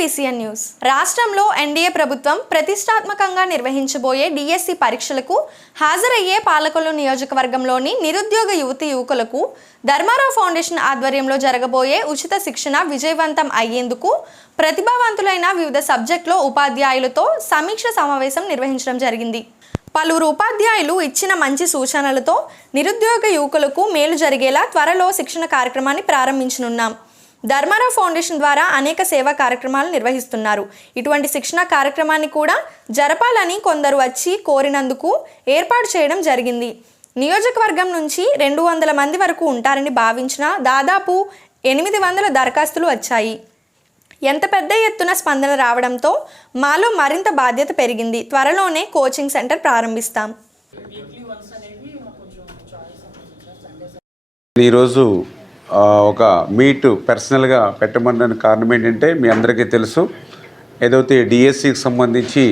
PCN news. రాష్ట్రంలో NDA ప్రభుత్వం ప్రతిష్టాత్మకంగా నిర్వహించబోయే డిఎస్సి పరీక్షలకు హాజరయ్యే పాలకొల్లు నియోజకవర్గంలోని నిరుద్యోగ యువకులకు ధర్మారావు ఫౌండేషన్ ఆధ్వర్యంలో జరగబోయే ఉచిత శిక్షణ విజయవంతం అయ్యేందుకు ప్రతిభావంతులైన వివిధ సబ్జెక్టులో ఉపాధ్యాయులతో సమీక్ష సమావేశం నిర్వహించడం జరిగింది. పలువురు ఉపాధ్యాయులు ఇచ్చిన మంచి సూచనలతో నిరుద్యోగ యువకులకు మేలు జరిగేలా త్వరలో శిక్షణ కార్యక్రమాన్ని ప్రారంభించనున్నాం. ధర్మారావు ఫౌండేషన్ ద్వారా అనేక సేవా కార్యక్రమాలు నిర్వహిస్తున్నారు. ఇటువంటి శిక్షణ కార్యక్రమాన్ని కూడా జరపాలని కొందరు వచ్చి కోరినందుకు ఏర్పాటు చేయడం జరిగింది. నియోజకవర్గం నుంచి 200 మంది వరకు ఉంటారని భావించిన దాదాపు 800 దరఖాస్తులు వచ్చాయి. ఎంత పెద్ద ఎత్తున స్పందన రావడంతో మాలో మరింత బాధ్యత పెరిగింది. త్వరలోనే కోచింగ్ సెంటర్ ప్రారంభిస్తాం. ఈరోజు ఒక మీట్ పర్సనల్గా పెట్టమనడానికి కారణం ఏంటంటే, మీ అందరికీ తెలుసు, ఏదైతే డిఎస్సికి సంబంధించి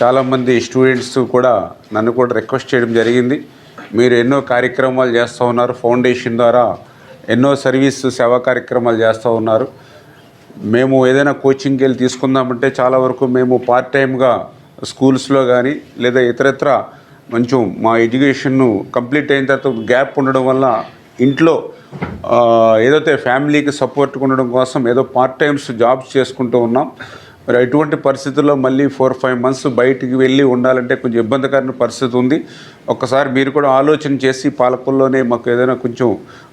చాలామంది స్టూడెంట్స్ కూడా నన్ను కూడా రిక్వెస్ట్ చేయడం జరిగింది. మీరు ఎన్నో కార్యక్రమాలు చేస్తూ ఉన్నారు, ఫౌండేషన్ ద్వారా ఎన్నో సేవా కార్యక్రమాలు చేస్తూ ఉన్నారు. మేము ఏదైనా కోచింగ్కి వెళ్ళి తీసుకుందామంటే చాలా వరకు మేము పార్ట్ టైమ్గా స్కూల్స్లో కానీ లేదా ఇతరత్ర కొంచెం మా ఎడ్యుకేషన్ను కంప్లీట్ అయిన తర్వాత గ్యాప్ ఉండడం వల్ల ఇంట్లో ఏదైతే ఫ్యామిలీకి సపోర్ట్ ఉండడం కోసం ఏదో పార్ట్ టైమ్స్ జాబ్స్ చేసుకుంటూ ఉన్నాం. మరి ఎటువంటి పరిస్థితుల్లో మళ్ళీ 4-5 మంత్స్ బయటికి వెళ్ళి ఉండాలంటే కొంచెం ఇబ్బందికరమైన పరిస్థితి ఉంది. ఒక్కసారి మీరు కూడా ఆలోచన చేసి పాలకొల్లోనే మాకు ఏదైనా కొంచెం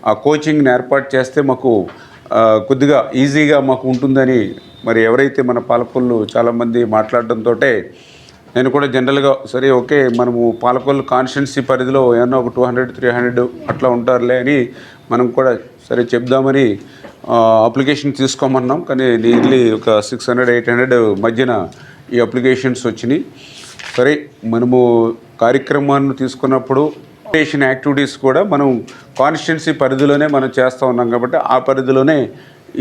ఆ కోచింగ్ని ఏర్పాటు చేస్తే మాకు కొద్దిగా ఈజీగా మాకు ఉంటుందని మరి ఎవరైతే మన పాలకొల్లు చాలామంది మాట్లాడడంతో నేను కూడా జనరల్గా సరే ఓకే, మనము పాలకొల్లు కాన్స్టిట్యున్సీ పరిధిలో ఏమన్నా ఒక 200-300 అట్లా ఉంటారులే అని మనం కూడా సరే చెప్దామని అప్లికేషన్ తీసుకోమన్నాం. కానీ నియర్లీ ఒక 600-800 మధ్యన ఈ అప్లికేషన్స్ వచ్చినాయి. సరే, మనము కార్యక్రమాన్ని తీసుకున్నప్పుడు ఫౌండేషన్ యాక్టివిటీస్ కూడా మనం కాన్స్టిట్యున్సీ పరిధిలోనే మనం చేస్తూ ఉన్నాం కాబట్టి ఆ పరిధిలోనే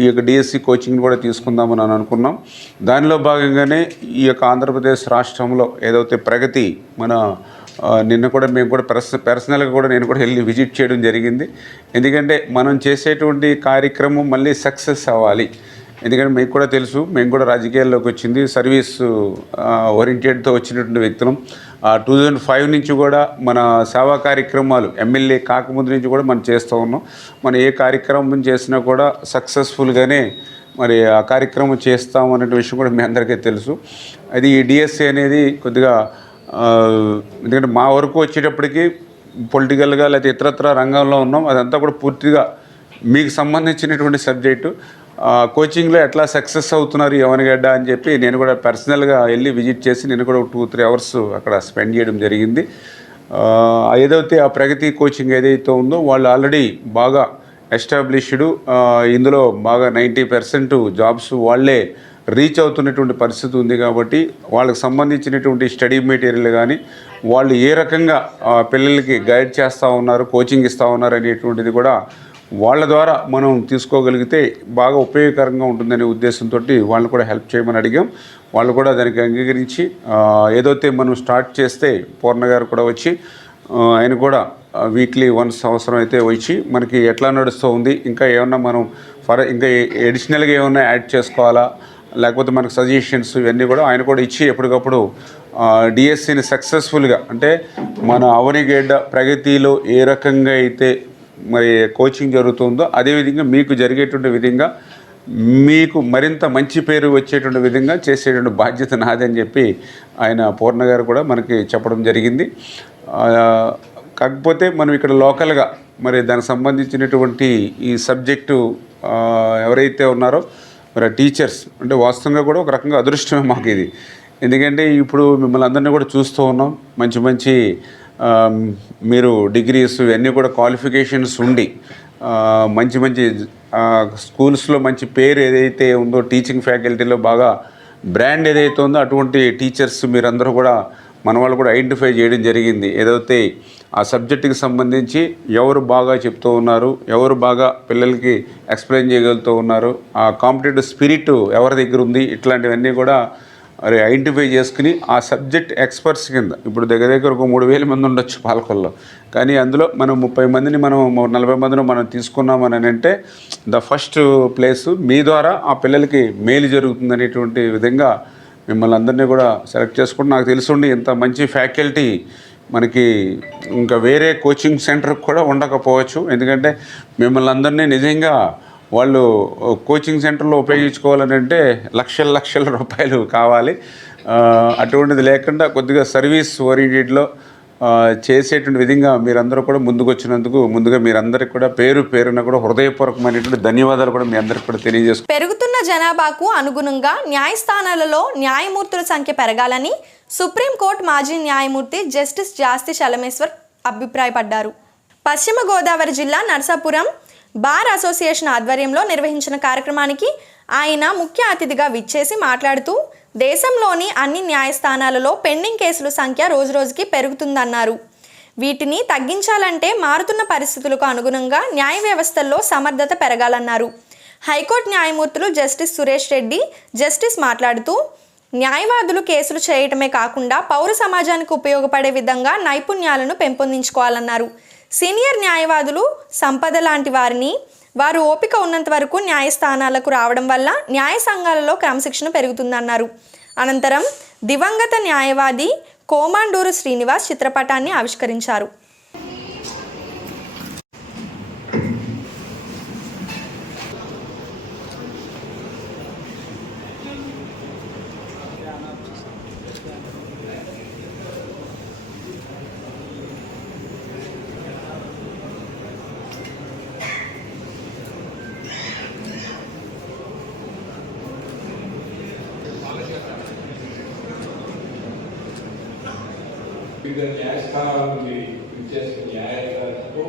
ఈ యొక్క డిఎస్సి కోచింగ్ కూడా తీసుకుందామని అనుకున్నాం. దానిలో భాగంగానే ఈ యొక్క ఆంధ్రప్రదేశ్ రాష్ట్రంలో ఏదైతే ప్రగతి మన నిన్న కూడా మేము కూడా పర్సనల్గా కూడా నేను కూడా వెళ్ళి విజిట్ చేయడం జరిగింది. ఎందుకంటే మనం చేసేటువంటి కార్యక్రమం మళ్ళీ సక్సెస్ అవ్వాలి. ఎందుకంటే మీకు కూడా తెలుసు, మేము కూడా రాజకీయాల్లోకి వచ్చింది సర్వీస్ ఓరియంటెడ్తో వచ్చినటువంటి వ్యక్తులం. 2005 నుంచి కూడా మన సేవా కార్యక్రమాలు ఎమ్మెల్యే కాకముందు నుంచి కూడా మనం చేస్తూ ఉన్నాం. మనం ఏ కార్యక్రమం చేసినా కూడా సక్సెస్ఫుల్గానే మరి ఆ కార్యక్రమం చేస్తాం అనే విషయం కూడా మీ అందరికీ తెలుసు. అది ఈ డిఎస్సి అనేది కొద్దిగా ఎందుకంటే మా వరకు వచ్చేటప్పటికి పొలిటికల్గా లేకపోతే ఇతరత్ర రంగంలో ఉన్నాం. అదంతా కూడా పూర్తిగా మీకు సంబంధించినటువంటి సబ్జెక్టు. కోచింగ్లో ఎట్లా సక్సెస్ అవుతున్నారు యవనగడ్డ అని చెప్పి నేను కూడా పర్సనల్గా వెళ్ళి విజిట్ చేసి నేను కూడా 2-3 అవర్స్ అక్కడ స్పెండ్ చేయడం జరిగింది. ఏదైతే ఆ ప్రగతి కోచింగ్ ఏదైతే ఉందో వాళ్ళు ఆల్రెడీ బాగా ఎస్టాబ్లిష్డ్, ఇందులో బాగా 90% జాబ్స్ వాళ్ళే రీచ్ అవుతున్నటువంటి పరిస్థితి ఉంది. కాబట్టి వాళ్ళకి సంబంధించినటువంటి స్టడీ మెటీరియల్ కానీ వాళ్ళు ఏ రకంగా పిల్లలకి గైడ్ చేస్తూ ఉన్నారు, కోచింగ్ ఇస్తూ ఉన్నారు అనేటువంటిది కూడా వాళ్ళ ద్వారా మనం తీసుకోగలిగితే బాగా ఉపయోగకరంగా ఉంటుందనే ఉద్దేశంతో వాళ్ళని కూడా హెల్ప్ చేయమని అడిగాం. వాళ్ళు కూడా దానికి అంగీకరించి ఏదైతే మనం స్టార్ట్ చేస్తే పూర్ణ గారు కూడా వచ్చి ఆయన కూడా వీక్లీ వన్స్ అవసరం అయితే వచ్చి మనకి ఎట్లా నడుస్తూ ఉంది, ఇంకా ఏమన్నా మనం ఇంకా అడిషనల్గా ఏమన్నా యాడ్ చేసుకోవాలా, లేకపోతే మనకు సజెషన్స్ ఇవన్నీ కూడా ఆయన కూడా ఇచ్చి ఎప్పటికప్పుడు డిఎస్సిని సక్సెస్ఫుల్గా అంటే మన అవనిగడ్డ ప్రగతిలో ఏ రకంగా అయితే మరి కోచింగ్ జరుగుతుందో అదేవిధంగా మీకు జరిగేటువంటి విధంగా మీకు మరింత మంచి పేరు వచ్చేటువంటి విధంగా చేసేటువంటి బాధ్యత నాదని చెప్పి ఆయన పూర్ణ గారు కూడా మనకి చెప్పడం జరిగింది. కాకపోతే మనం ఇక్కడ లోకల్గా మరి దానికి సంబంధించినటువంటి ఈ సబ్జెక్టు ఎవరైతే ఉన్నారో మరి టీచర్స్ అంటే వాస్తవంగా కూడా ఒక రకంగా అదృష్టమే మాకు ఇది. ఎందుకంటే ఇప్పుడు మిమ్మల్ని అందరినీ కూడా చూస్తూ ఉన్నాం, మంచి మీరు డిగ్రీస్ ఇవన్నీ కూడా క్వాలిఫికేషన్స్ ఉండి మంచి స్కూల్స్లో మంచి పేరు ఏదైతే ఉందో, టీచింగ్ ఫ్యాకల్టీలో బాగా బ్రాండ్ ఏదైతే ఉందో అటువంటి టీచర్స్ మీరందరూ కూడా మన వాళ్ళు కూడా ఐడెంటిఫై చేయడం జరిగింది. ఏదైతే ఆ సబ్జెక్టుకి సంబంధించి ఎవరు బాగా చెప్తూ ఉన్నారు, ఎవరు బాగా పిల్లలకి ఎక్స్ప్లెయిన్ చేయగలుగుతూ ఉన్నారు, ఆ కాంపిటేటివ్ స్పిరిట్ ఎవరి దగ్గర ఉంది, ఇట్లాంటివన్నీ కూడా మరి ఐడెంటిఫై చేసుకుని ఆ సబ్జెక్ట్ ఎక్స్పర్ట్స్ కింద ఇప్పుడు దగ్గర దగ్గర ఒక 3,000 మంది ఉండొచ్చు పాలకొల్లో, కానీ అందులో మనం 30 మందిని మనం 40 మందిని మనం తీసుకున్నామని అంటే ద ఫస్ట్ ప్లేస్ మీ ద్వారా ఆ పిల్లలకి మేలు జరుగుతుందనేటువంటి విధంగా మిమ్మల్ని అందరినీ కూడా సెలెక్ట్ చేసుకుంటూ నాకు తెలుసుండి ఇంత మంచి ఫ్యాకల్టీ మనకి ఇంకా వేరే కోచింగ్ సెంటర్కి కూడా ఉండకపోవచ్చు. ఎందుకంటే మిమ్మల్ని అందరినీ నిజంగా వాళ్ళు కోచింగ్ సెంటర్లో ఉపయోగించుకోవాలని అంటే లక్షల రూపాయలు కావాలి. అటువంటిది లేకుండా కొద్దిగా సర్వీస్ ఓరియంటెడ్లో చేసేటువంటి విధంగా మీరందరూ కూడా ముందుకు వచ్చినందుకు ముందుగా మీరందరికీ కూడా పేరున కూడా హృదయపూర్వకమైనటువంటి ధన్యవాదాలు కూడా మీ అందరికీ కూడా తెలియజేసుకుంటాను. పెరుగుతున్న జనాభాకు అనుగుణంగా న్యాయస్థానాలలో న్యాయమూర్తుల సంఖ్య పెరగాలని సుప్రీంకోర్టు మాజీ న్యాయమూర్తి జస్టిస్ జాస్తి చలమేశ్వర్ అభిప్రాయపడ్డారు. పశ్చిమ గోదావరి జిల్లా నరసాపురం బార్ అసోసియేషన్ ఆధ్వర్యంలో నిర్వహించిన కార్యక్రమానికి ఆయన ముఖ్య అతిథిగా విచ్చేసి మాట్లాడుతూ దేశంలోని అన్ని న్యాయస్థానాలలో పెండింగ్ కేసుల సంఖ్య రోజురోజుకి పెరుగుతుందన్నారు. వీటిని తగ్గించాలంటే మారుతున్న పరిస్థితులకు అనుగుణంగా న్యాయ వ్యవస్థల్లో సమర్థత పెరగాలన్నారు. హైకోర్టు న్యాయమూర్తులు జస్టిస్ సురేష్ రెడ్డి జస్టిస్ మాట్లాడుతూ న్యాయవాదులు కేసులు చేయటమే కాకుండా పౌర సమాజానికి ఉపయోగపడే విధంగా నైపుణ్యాలను పెంపొందించుకోవాలన్నారు. సీనియర్ న్యాయవాదులు సంపద లాంటి వారిని వారు ఓపిక ఉన్నంత వరకు న్యాయస్థానాలకు రావడం వల్ల న్యాయ సంఘాలలో క్రమశిక్షణ పెరుగుతుందన్నారు. అనంతరం దివంగత న్యాయవాది కోమాండూరు శ్రీనివాస్ చిత్రపటాన్ని ఆవిష్కరించారు. వివిధ న్యాయస్థానాల నుండి విచ్చేసిన న్యాయాధికారులతో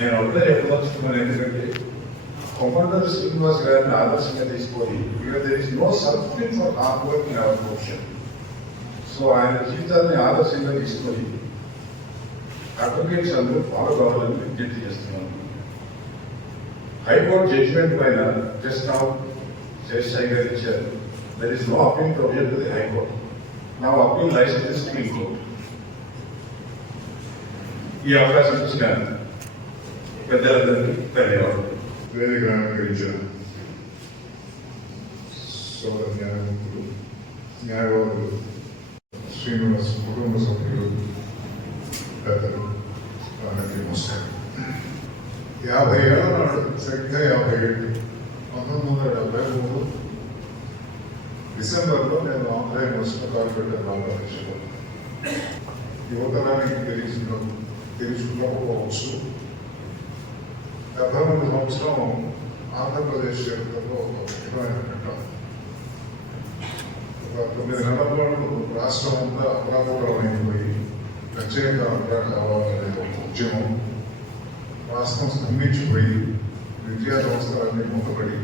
నేను ఒకటే చెప్పదలుచుకున్నాను. ఎందుకంటే కొమ్మర్ శ్రీనివాస్ గారిని ఆదర్శంగా తీసుకొని there is no substitute for hard work in our profession. So ఆయన జీవితాన్ని ఆదర్శంగా తీసుకొని అడ్వకేట్స్ అందరూ ఫాలో కావాలని విజ్ఞప్తి చేస్తున్నాను. హైకోర్టు జడ్జిమెంట్ పైన జస్ట్ నౌ జడ్జ్ సాయి గారు ఇచ్చారు. There is no appeal provision to the high court. Now appeal lies to the supreme court. ఈ అవకాశం ఇచ్చిన పెద్దలందరికీ ధన్యవాదాలు. వేదిక అలంకరించిన సోదర న్యాయమూర్తులు, న్యాయవాదులు, శ్రీనివాస్ కుటుంబ సభ్యులు, పెద్దలు, అందరికీ నమస్కారం. 50 ఏళ్ళ నాడు, సరిగ్గా 50 ఏళ్ళు, 1973 డిసెంబర్లో నేను ఆంధ్ర యూనివర్సిటీ కార్పొరేటర్ రామకృష్ణ యువతరానికి తెలుసుకోకపోవచ్చు. 73 సంవత్సరం ఆంధ్రప్రదేశ్ చరిత్రలో ఒక ముఖ్యమైన ఘట్టం. ఒక 9 నెలల పాటు రాష్ట్రం అంతా అప్రాకూలమైపోయి ప్రత్యేక ఆంధ్ర కావాలనే ఒక ఉద్యమం, రాష్ట్రం స్తంభించిపోయి విద్యా సంస్థలన్నీ మూతపడి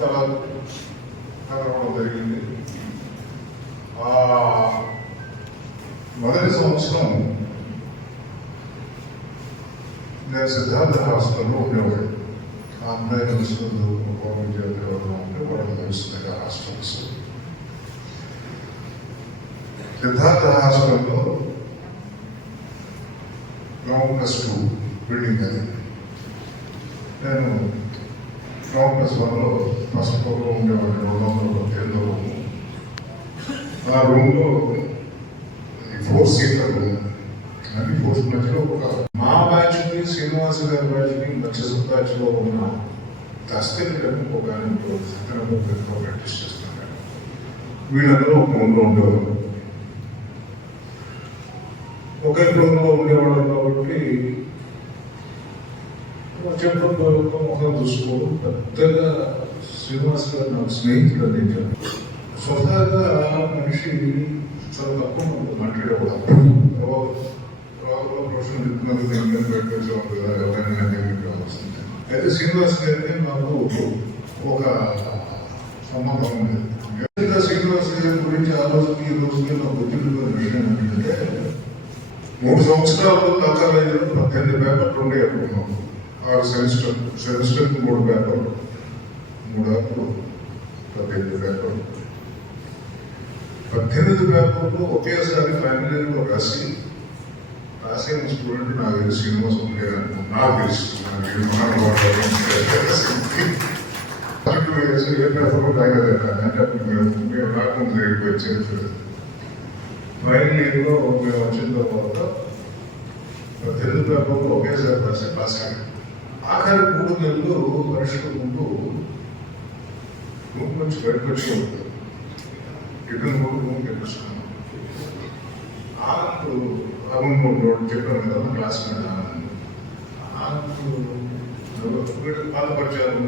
చాలా కలవడం జరిగింది. మొదటి సంవత్సరం నేను సిద్ధార్థ హాస్పిటల్లో ఉండేవాడు. ఆ అమ్మాయి తెలుస్తుంది ఉంటే వాళ్ళు తెలుస్తుంది హాస్పిటల్స్. సిద్ధార్థ హాస్పిటల్లో +2 బిల్డింగ్ అది. నేను +1లో ఫస్ట్ ఫ్లోర్లో ఉండేవాడిని. 237 రూము. ఆ రూమ్లో 4 సీట్ల రూమ్. అన్ని 4 మధ్యలో ఒక మా బ్యాచ్కి శ్రీనివాస్ గారి బ్యాచ్కి మధ్య బ్యాచ్లో ఉన్న దస్తగిరి ఒక ప్రాక్టీస్ చేస్తున్నాను. వీళ్ళందరూ ఒక రూమ్లో ఉండేవారు. ఒకే రూమ్లో ఉండేవాడు కాబట్టి చెప్పడంతో ముఖం చూసుకోవడం పెద్దగా శ్రీనివాస్ గారు నాకు స్నేహితులు అందించారు. స్వతహాగా మనిషి చాలా తక్కువ మాట్లాడేవాడు. ప్రొఫెషనల్ పెట్టేసేవాడు కదా, ఎవరైనా వస్తుంది. అయితే శ్రీనివాస్ గారికి నాకు ఒక సంబంధం ఉంది. శ్రీనివాస్ గారి గురించి ఆ రోజుకి ఈ రోజుకి నాకు గుర్తింపుగా విషయం ఏంటంటే 3 సంవత్సరాలు దాకా 18 పేపర్లు ఉండే అనుకున్నాం. 6 సెమిస్టర్కి 3 పేపర్లు, 3 ఆపులు 18 పేపర్లు. 18 పేపర్లు ఒకేసారి ఫైనల్ ఇయర్లో రాసిన స్టూడెంట్ నాకు తెలిసి శ్రీనివాస్ ఉండే అనుకున్నాను. నాకు తెలుసు ఏ పేపర్లు తాగలేదంటే రాకుండా జరిగిపోయి చరిత్ర. ఫైనల్ ఇయర్లో మేము వచ్చిన తర్వాత 18 పేపర్లు ఒకేసారి రాశాను. ఆఖరి 3 నెలలు పరీక్షల ముందు రూమ్ నుంచి బయటకు వచ్చి ఉంటుంది. Return room తెప్పిస్తున్నాను. రూమ్ చెప్పాను కదా క్లాస్ మీద పాలపరిచయాలు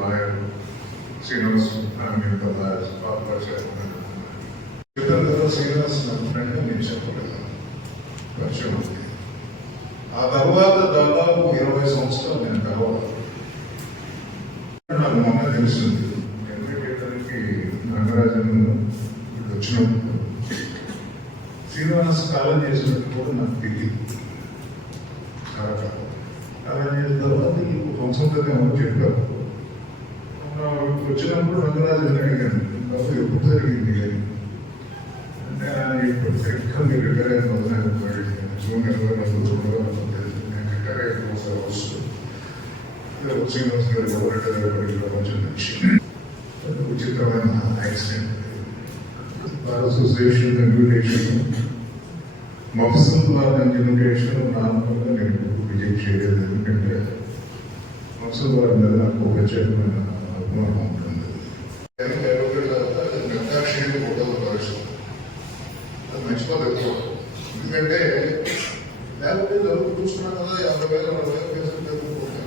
నాయుడు శ్రీనివాస్ పాలపరిచయాలు చెప్పాను కదా. శ్రీనివాస్ నాకు ఫ్రెండ్ నేను చెప్పలేదు, పరిచయం ఉంది. ఆ తర్వాత దాదాపు 20 సంవత్సరాలు నేను కలవాలి. నాకు మొన్న తెలిసింది ఎందుకంటే రంగరాజన్ వచ్చినప్పుడు శ్రీనివాస్ కాలం చేసినట్టు కూడా నాకు తెలియదు. కాలం చేసిన తర్వాత సంస్కృతం ఏమో చెప్పారు. వచ్చినప్పుడు రంగరాజన్ అడిగాను, బాబు ఎప్పుడు జరిగింది కానీ అంటే ఆయన ఇప్పుడు సరిగ్గా మీరు రిటైర్ అయిన మొదలైన జూనియర్ నేను రిటైర్ అయిన వస్తూ శ్రీనివాస్ గారు కూడా రిటైర్ అయిపోయి కొంచెం విచిత్రమైన accident. Bar association invitation, mofussil bar invitation నార్మల్గా నేను రిజెక్ట్ చేయలేదు. ఎందుకంటే మఫ్సల్ బార్ మీద నాకు ఒక ప్రత్యేకమైన అభిమానం ఉంటుంది. నిర్దాక్షిణ్యం కూడా పరిశ్రమ అది మర్చిపోలేదు. ఎందుకంటే లేకపోతే జరుగు చూస్తున్నాం కదా 50,000 60,000 కేసులు జరుగుతున్నాయి.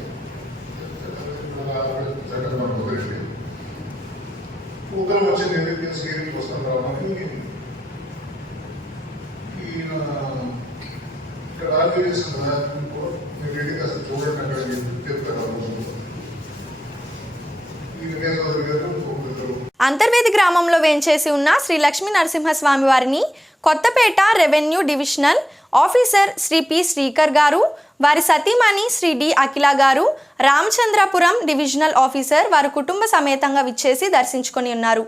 చట్టం వదిలేసి ఒకరు వచ్చి నేను సీరియల్కి వస్తాను రావడానికి ఈయన ఇక్కడ ఆర్గ్యూ చేసిన మీరు వెళ్ళి కాస్త చూడండి అక్కడ చెప్తారు. ఈ కేసు గారు అంతర్వేది గ్రామంలో వేంచేసి ఉన్న శ్రీ లక్ష్మీ నరసింహస్వామి వారిని Kothapeta revenue divisional officer Shri P Srikar గారు, వారి సతీమణి శ్రీ డి అఖిల గారు, రామచంద్రపురం డివిజనల్ ఆఫీసర్ వారి కుటుంబ సమేతంగా విచ్చేసి దర్శించుకొని ఉన్నారు.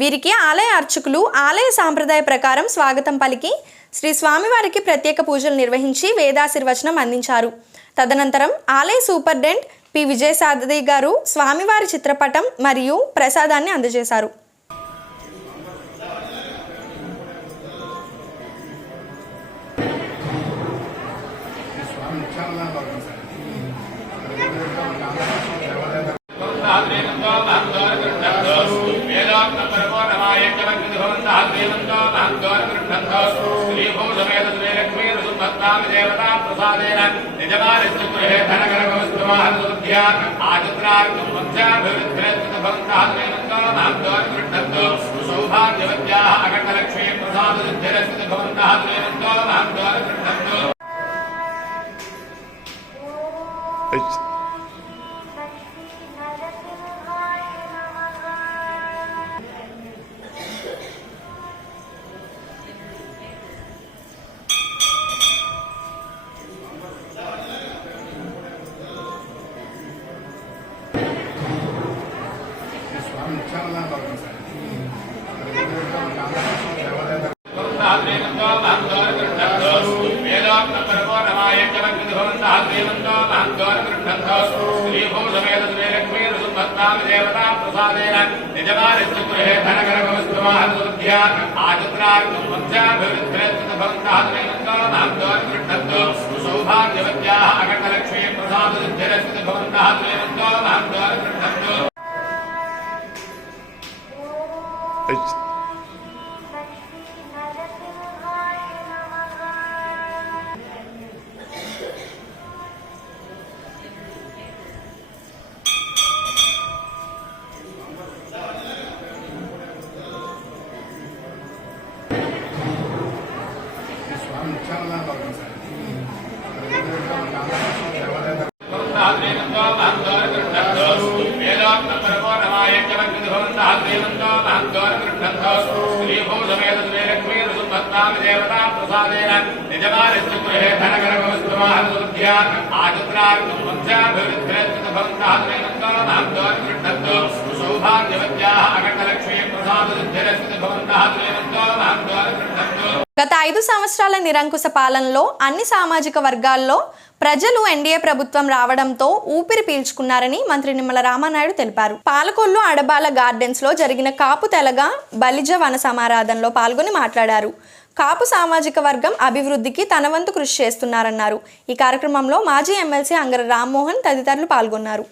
వీరికి ఆలయ అర్చకులు ఆలయ సాంప్రదాయ ప్రకారం స్వాగతం పలికి శ్రీ స్వామివారికి ప్రత్యేక పూజలు నిర్వహించి వేదాశీర్వచనం అందించారు. తదనంతరం ఆలయ సూపరింటెండెంట్ పి విజయసాదరి గారు స్వామివారి చిత్రపటం మరియు ప్రసాదాన్ని అందజేశారు. గత 5 సంవత్సరాల నిరంకుశ పాలనలో అన్ని సామాజిక వర్గాల్లో ప్రజలు ఎన్డీఏ ప్రభుత్వం రావడంతో ఊపిరి పీల్చుకున్నారని మంత్రి నిమ్మల రామానాయుడు తెలిపారు. పాలకొల్లు అడబాల గార్డెన్స్ లో జరిగిన కాపు తెలగ బలిజ వన సమారాధనలో పాల్గొని మాట్లాడారు. కాపు సామాజిక వర్గం అభివృద్ధికి తన వంతు కృషి చేస్తున్నారన్నారు. ఈ కార్యక్రమంలో మాజీ ఎమ్మెల్సీ అంగర రామ్మోహన్ తదితరులు పాల్గొన్నారు.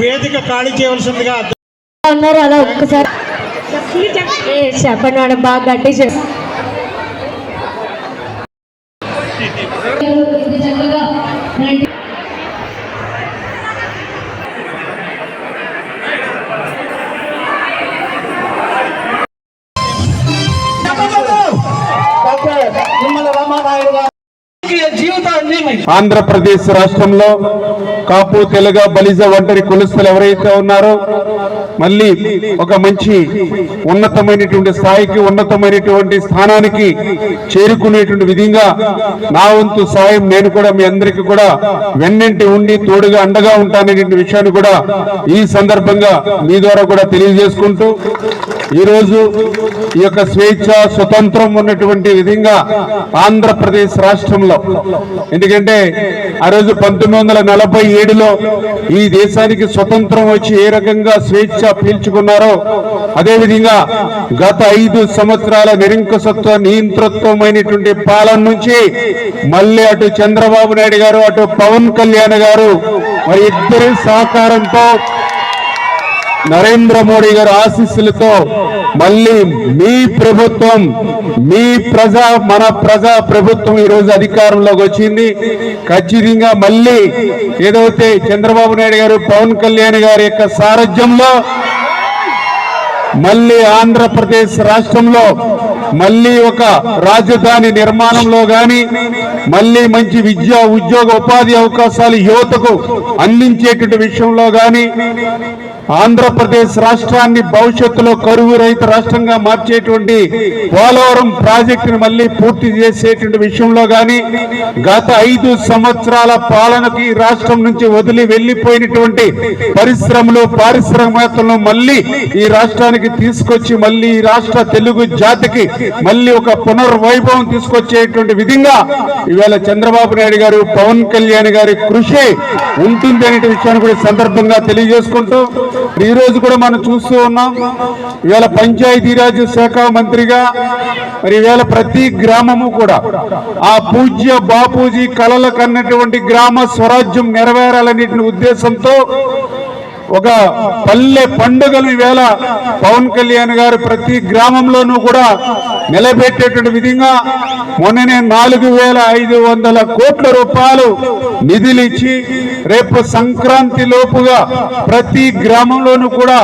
వేదిక ఖాళీ చేయవలసిందిగా అన్నారు. అలా ఒక్కసారి చెప్పండి మేడం, బాగా గట్టి ఆంధ్రప్రదేశ్ రాష్ట్రంలో కాపు తెలగ బలిజ ఒంటరి కులస్తులు ఎవరైతే ఉన్నారో మళ్ళీ ఒక మంచి ఉన్నతమైనటువంటి స్థాయికి ఉన్నతమైనటువంటి స్థానానికి చేరుకునేటువంటి విధంగా నా వంతు సాయం నేను కూడా మీ అందరికీ కూడా వెన్నంటి ఉండి తోడుగా అండగా ఉంటాననే విషయాన్ని కూడా ఈ సందర్భంగా మీ ద్వారా కూడా తెలియజేసుకుంటూ ఈరోజు ఈ యొక్క స్వేచ్ఛ స్వతంత్రం ఉన్నటువంటి విధంగా ఆంధ్రప్రదేశ్ రాష్ట్రంలో, ఎందుకంటే ఆ రోజు 1947లో ఈ దేశానికి స్వతంత్రం వచ్చి ఏ రకంగా స్వేచ్ఛ పీల్చుకున్నారో అదేవిధంగా గత 5 సంవత్సరాల నిరంకుశత్వ నియంతృత్వమైనటువంటి పాలన నుంచి మళ్ళీ అటు చంద్రబాబు నాయుడు గారు అటు పవన్ కళ్యాణ్ గారు మరి ఇద్దరి సహకారంతో నరేంద్ర మోడీ గారి ఆశీస్సులతో మళ్ళీ మీ ప్రభుత్వం మన ప్రజా ప్రభుత్వం ఈ రోజు అధికారంలోకి వచ్చింది. ఖచ్చితంగా మళ్ళీ ఏదైతే చంద్రబాబు నాయుడు గారు పవన్ కళ్యాణ్ గారి యొక్క సారథ్యంలో మళ్ళీ ఆంధ్రప్రదేశ్ రాష్ట్రంలో మళ్ళీ ఒక రాజధాని నిర్మాణంలో గాని మళ్ళీ మంచి విద్యా ఉద్యోగ ఉపాధి అవకాశాలు యువతకు అందించేటువంటి విషయంలో గాని ఆంధ్రప్రదేశ్ రాష్ట్రాన్ని భవిష్యత్తులో కరువు రహిత రాష్ట్రంగా మార్చేటువంటి పోలవరం ప్రాజెక్టును మళ్ళీ పూర్తి చేసేటువంటి విషయంలో గాని గత 5 సంవత్సరాల పాలనకి రాష్ట్రం నుంచి వదిలి వెళ్లిపోయినటువంటి పరిశ్రమలు పారిశ్రామికతలను మళ్ళీ ఈ రాష్ట్రానికి తీసుకొచ్చి మళ్ళీ ఈ రాష్ట్ర తెలుగు జాతికి మళ్ళీ ఒక పునర్వైభవం తీసుకొచ్చేటువంటి విధంగా ఇవాళ చంద్రబాబు నాయుడు గారు పవన్ కళ్యాణ్ గారి కృషి ఉంటుంది అనే విషయాన్ని కూడా సందర్భంగా తెలియజేసుకుంటూ ఈ రోజు కూడా మనం చూస్తూ ఉన్నాం. ఇవాళ పంచాయతీరాజ్ శాఖ మంత్రిగా మరి ఇవాళ ప్రతి గ్రామము కూడా ఆ పూజ్య బాపూజీ కలలు కన్నటువంటి గ్రామ స్వరాజ్యం నెరవేరాలనే ఉద్దేశంతో ఒక పల్లె పండుగలు ఈవేళ పవన్ కళ్యాణ్ గారు ప్రతి గ్రామంలోనూ కూడా నిలబెట్టేటువంటి విధంగా మొన్ననే 4,500 కోట్ల రూపాయలు నిధులు ఇచ్చి రేపు సంక్రాంతి లోపుగా ప్రతి గ్రామంలోనూ కూడా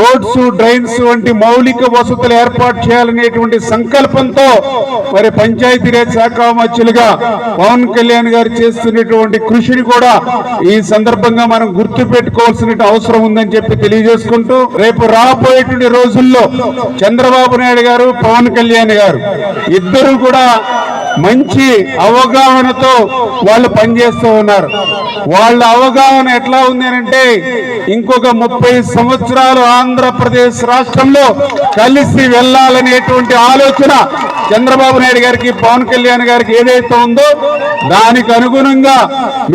రోడ్స్ డ్రైన్స్ వంటి మౌలిక వసతులు ఏర్పాటు చేయాలనేటువంటి సంకల్పంతో మరి పంచాయతీరాజ్ శాఖ మంత్రులుగా పవన్ కళ్యాణ్ గారు చేస్తున్నటువంటి కృషిని కూడా ఈ సందర్భంగా మనం గుర్తు పెట్టుకోవాల్సిన అవసరం ఉందని చెప్పి తెలియజేసుకుంటూ రేపు రాబోయేటువంటి రోజుల్లో చంద్రబాబు నాయుడు గారు, పవన్ కళ్యాణ్ గారు ఇద్దరు కూడా మంచి అవగాహనతో వాళ్ళు పనిచేస్తూ ఉన్నారు. వాళ్ళ అవగాహన ఎట్లా ఉంది అంటే ఇంకొక 30 సంవత్సరాలు ఆంధ్రప్రదేశ్ రాష్ట్రంలో కలిసి వెళ్ళాలనేటువంటి ఆలోచన చంద్రబాబు నాయుడు గారికి, పవన్ కళ్యాణ్ గారికి ఏదైతే ఉందో దానికి అనుగుణంగా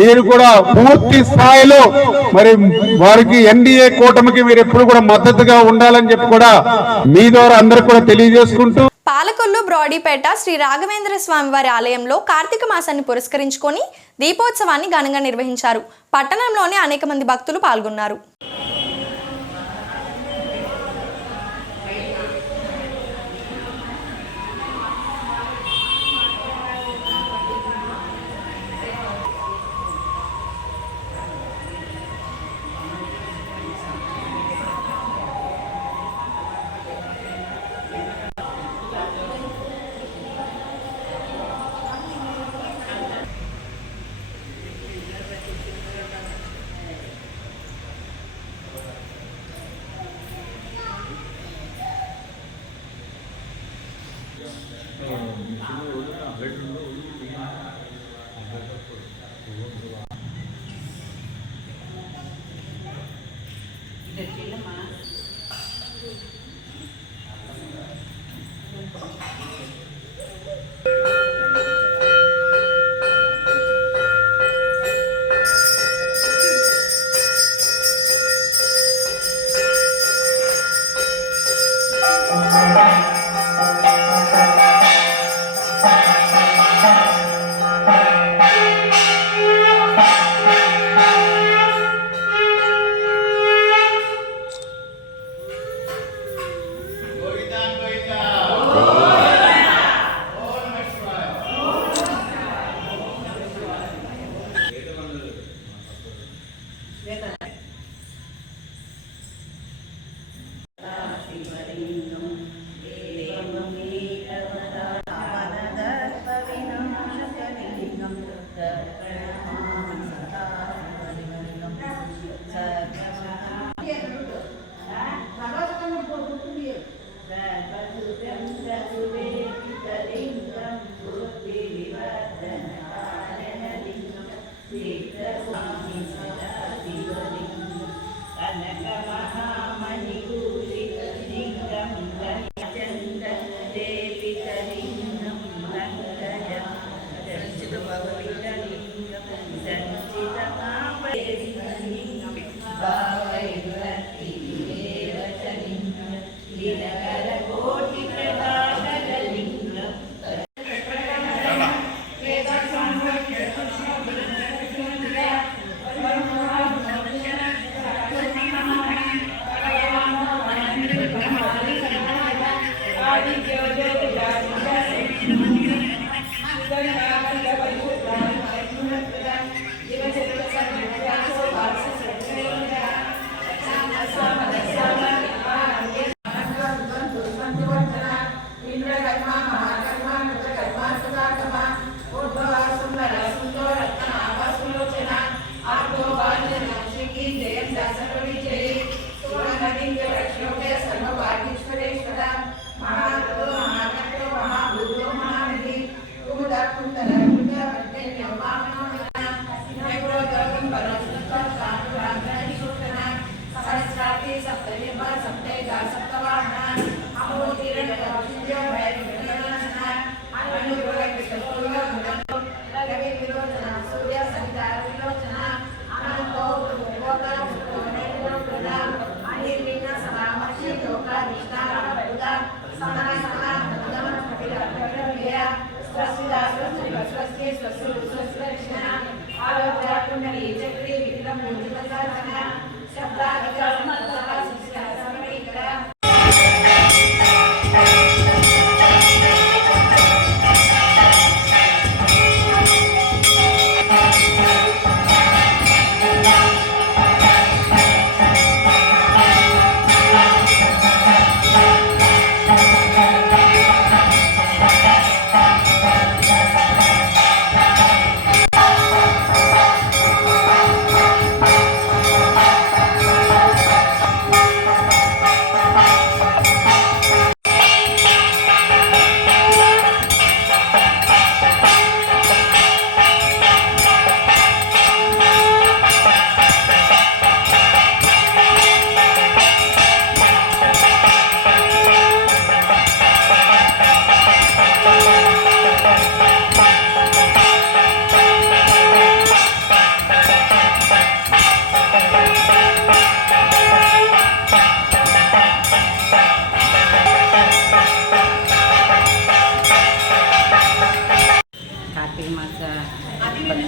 మీరు కూడా పూర్తి స్థాయిలో మరి వారికి ఎన్డీఏ కూటమికి మీరు ఎప్పుడు కూడా మద్దతుగా ఉండాలని చెప్పి కూడా మీ ద్వారా అందరికి కూడా తెలియజేసుకుంటూ పాలకొల్లు బ్రాడీపేట శ్రీ రాఘవేంద్ర స్వామి వారి ఆలయంలో కార్తీక మాసాన్ని పురస్కరించుకొని దీపోత్సవాన్ని ఘనంగా నిర్వహించారు. పట్టణంలోని అనేక మంది భక్తులు పాల్గొన్నారు.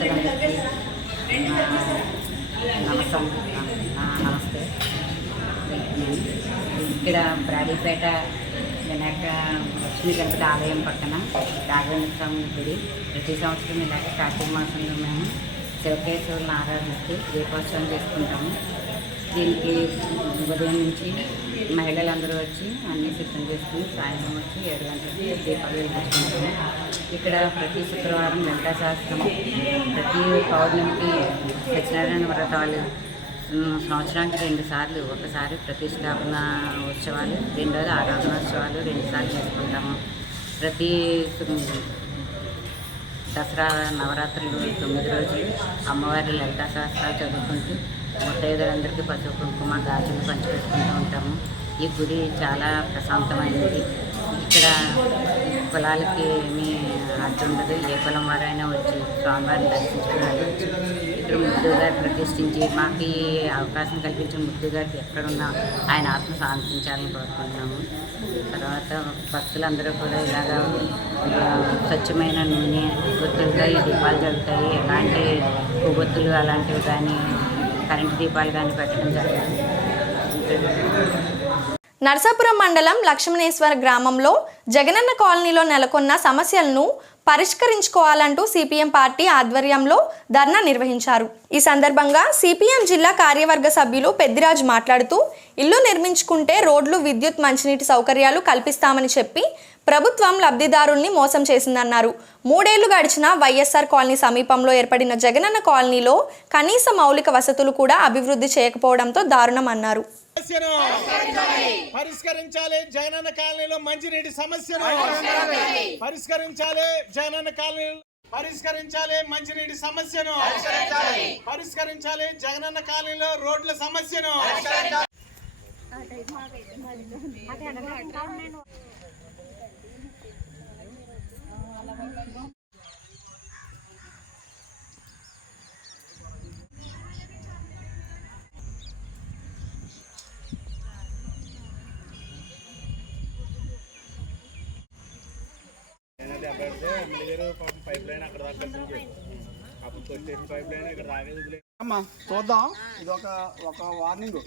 పెద్దలందరికీ నమస్తే. ఇక్కడ బ్రాడీపేట వినాయక లక్ష్మీ గణపతి ఆలయం పక్కన రాఘవేంద్ర స్వామి గుడి ప్రతి సంవత్సరం ఇలాగే కార్తీక మాసంలో మేము శివకేశ్వరులను ఆరాధిస్తూ దీపోత్సవం చేసుకుంటాము. దీనికి ఉదయం నుంచి మహిళలందరూ వచ్చి అన్నీ సిద్ధం చేసుకుని సాయంత్రం వచ్చి 7 గంటలకి దీపాలు వెలిగించుకుంటాము. ఇక్కడ ప్రతి శుక్రవారం గంటా శాస్త్రం, ప్రతి పౌర్ణమికి సత్యనారాయణ వ్రతాలు, సంవత్సరానికి 2 సార్లు, ఒకసారి ప్రతిష్టాపన ఉత్సవాలు, రెండోది ఆరాధనోత్సవాలు 2 సార్లు చేసుకుంటాము. ప్రతి దసరా నవరాత్రులు 9 రోజులు అమ్మవారి లలితా శాస్త్రాలు చదువుకుంటూ ముత్తైదులందరికీ పసుపు కుంకుమ గాజులు పంచిపెట్టుకుంటూ ఉంటాము. ఈ గుడి చాలా ప్రశాంతమైనది. ఇక్కడ కులాలకి ఏమీ అడ్డు ఉండదు. ఏ కులం వారైనా వచ్చి స్వామివారిని దర్శించుకుని వెళ్ళవచ్చు. ఇక్కడ ముద్దు గారు ప్రతిష్ఠించి మాకు ఈ అవకాశం కల్పించిన ముద్దు గారికి ఎక్కడున్నా ఆయన ఆత్మ శాంతించాలని కోరుకుంటున్నాము. తర్వాత భక్తులందరూ కూడా ఇలాగ స్వచ్ఛమైన నూనె ఒత్తులతో ఈ దీపాలు జరుగుతాయి. ఎలాంటి కొవ్వొత్తులు అలాంటివి కానీ కరెంటు దీపాలు కానీ పెట్టడం జరుగుతుంది. నర్సాపురం మండలం లక్ష్మణేశ్వర గ్రామంలో జగనన్న కాలనీలో నెలకొన్న సమస్యలను పరిష్కరించుకోవాలంటూ సిపిఎం పార్టీ ఆధ్వర్యంలో ధర్నా నిర్వహించారు. ఈ సందర్భంగా సిపిఎం జిల్లా కార్యవర్గ సభ్యులు పెద్దిరాజు మాట్లాడుతూ ఇల్లు నిర్మించుకుంటే రోడ్లు, విద్యుత్, మంచినీటి సౌకర్యాలు కల్పిస్తామని చెప్పి ప్రభుత్వం లబ్ధిదారుల్ని మోసం చేసిందన్నారు. 3 ఏళ్లు గడిచిన వైఎస్ఆర్ కాలనీ సమీపంలో ఏర్పడిన జగనన్న కాలనీలో కనీస మౌలిక వసతులు కూడా అభివృద్ధి చేయకపోవడంతో దారుణమన్నారు. పరిష్కరించాలి జగనన్న కాలనీలో మంచినీటి సమస్యను, పరిష్కరించాలి జగనన్న కాలనీలో, పరిష్కరించాలి మంచినీటి సమస్యను, పరిష్కరించాలి జగనన్న కాలనీలో రోడ్ల సమస్యను. అమ్మా చూద్దాం, ఇది ఒక వార్నింగ్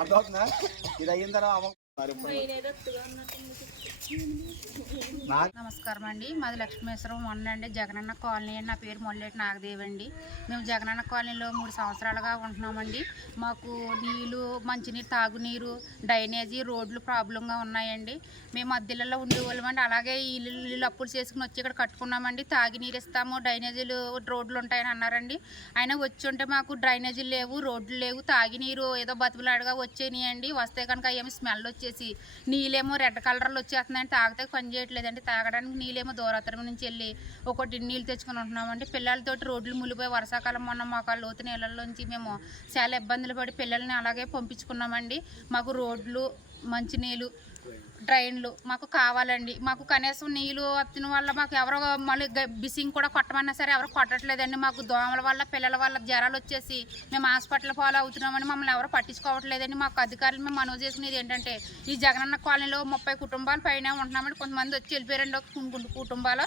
అర్థమవుతుందా? ఇది అయిన తర్వాత నమస్కారం అండి. మాది లక్ష్మేశ్వరం అండి, జగనన్న కాలనీ అండి. నా పేరు మొల్లేటి నాగదేవి అండి. మేము జగనన్న కాలనీలో 3 సంవత్సరాలుగా ఉంటున్నామండి. మాకు నీళ్ళు, మంచినీరు, తాగునీరు, డ్రైనేజీ, రోడ్లు ప్రాబ్లంగా ఉన్నాయండి. మేము అద్దెలలో ఉండేవాళ్ళమండి. అలాగే ఇల్లు అప్పులు చేసుకుని వచ్చి ఇక్కడ కట్టుకున్నామండి. తాగినీరు ఇస్తాము, డ్రైనేజీలు, రోడ్లు ఉంటాయని అన్నారండి. అయినా వచ్చి ఉంటే మాకు డ్రైనేజీలు లేవు, రోడ్లు లేవు, తాగినీరు ఏదో బతుకులాడుగా వచ్చేనాయండి. వస్తే కనుక ఏమి స్మెల్ వచ్చేసి నీళ్ళేమో రెడ్ కలర్లో వచ్చేస్తున్నాయండి. తాగితే పని చేయట్లేదండి. తాగడానికి నీళ్ళేమో దూరతరం నుంచి వెళ్ళి ఒకటి నీళ్ళు తెచ్చుకొని ఉంటున్నామండి. పిల్లలతోటి రోడ్లు ములిపోయి వర్షాకాలం మొన్న మాకు లోతు నీళ్ళలోంచి మేము చాలా ఇబ్బందులు పడి పిల్లల్ని అలాగే పంపించుకున్నామండి. మాకు రోడ్లు, మంచినీళ్ళు, డ్రైన్లు మాకు కావాలండి. మాకు కనీసం నీళ్ళు వచ్చిన వల్ల మాకు ఎవరో మళ్ళీ బిసింగ్ కూడా కొట్టమన్నా సరే ఎవరు కొట్టట్లేదండి. మాకు దోమల వల్ల, పిల్లల వల్ల జ్వరాలు వచ్చేసి మేము హాస్పిటల్ ఫాలో అవుతున్నామని మమ్మల్ని ఎవరు పట్టించుకోవట్లేదండి. మాకు అధికారులు మేము మనవి చేసుకునేది ఏంటంటే, ఈ జగనన్న కాలనీలో 30 కుటుంబాలు పైన ఉంటున్నామండి. కొంతమంది వచ్చి వెళ్ళిపోయారండి ఒక కుటుంబాలు.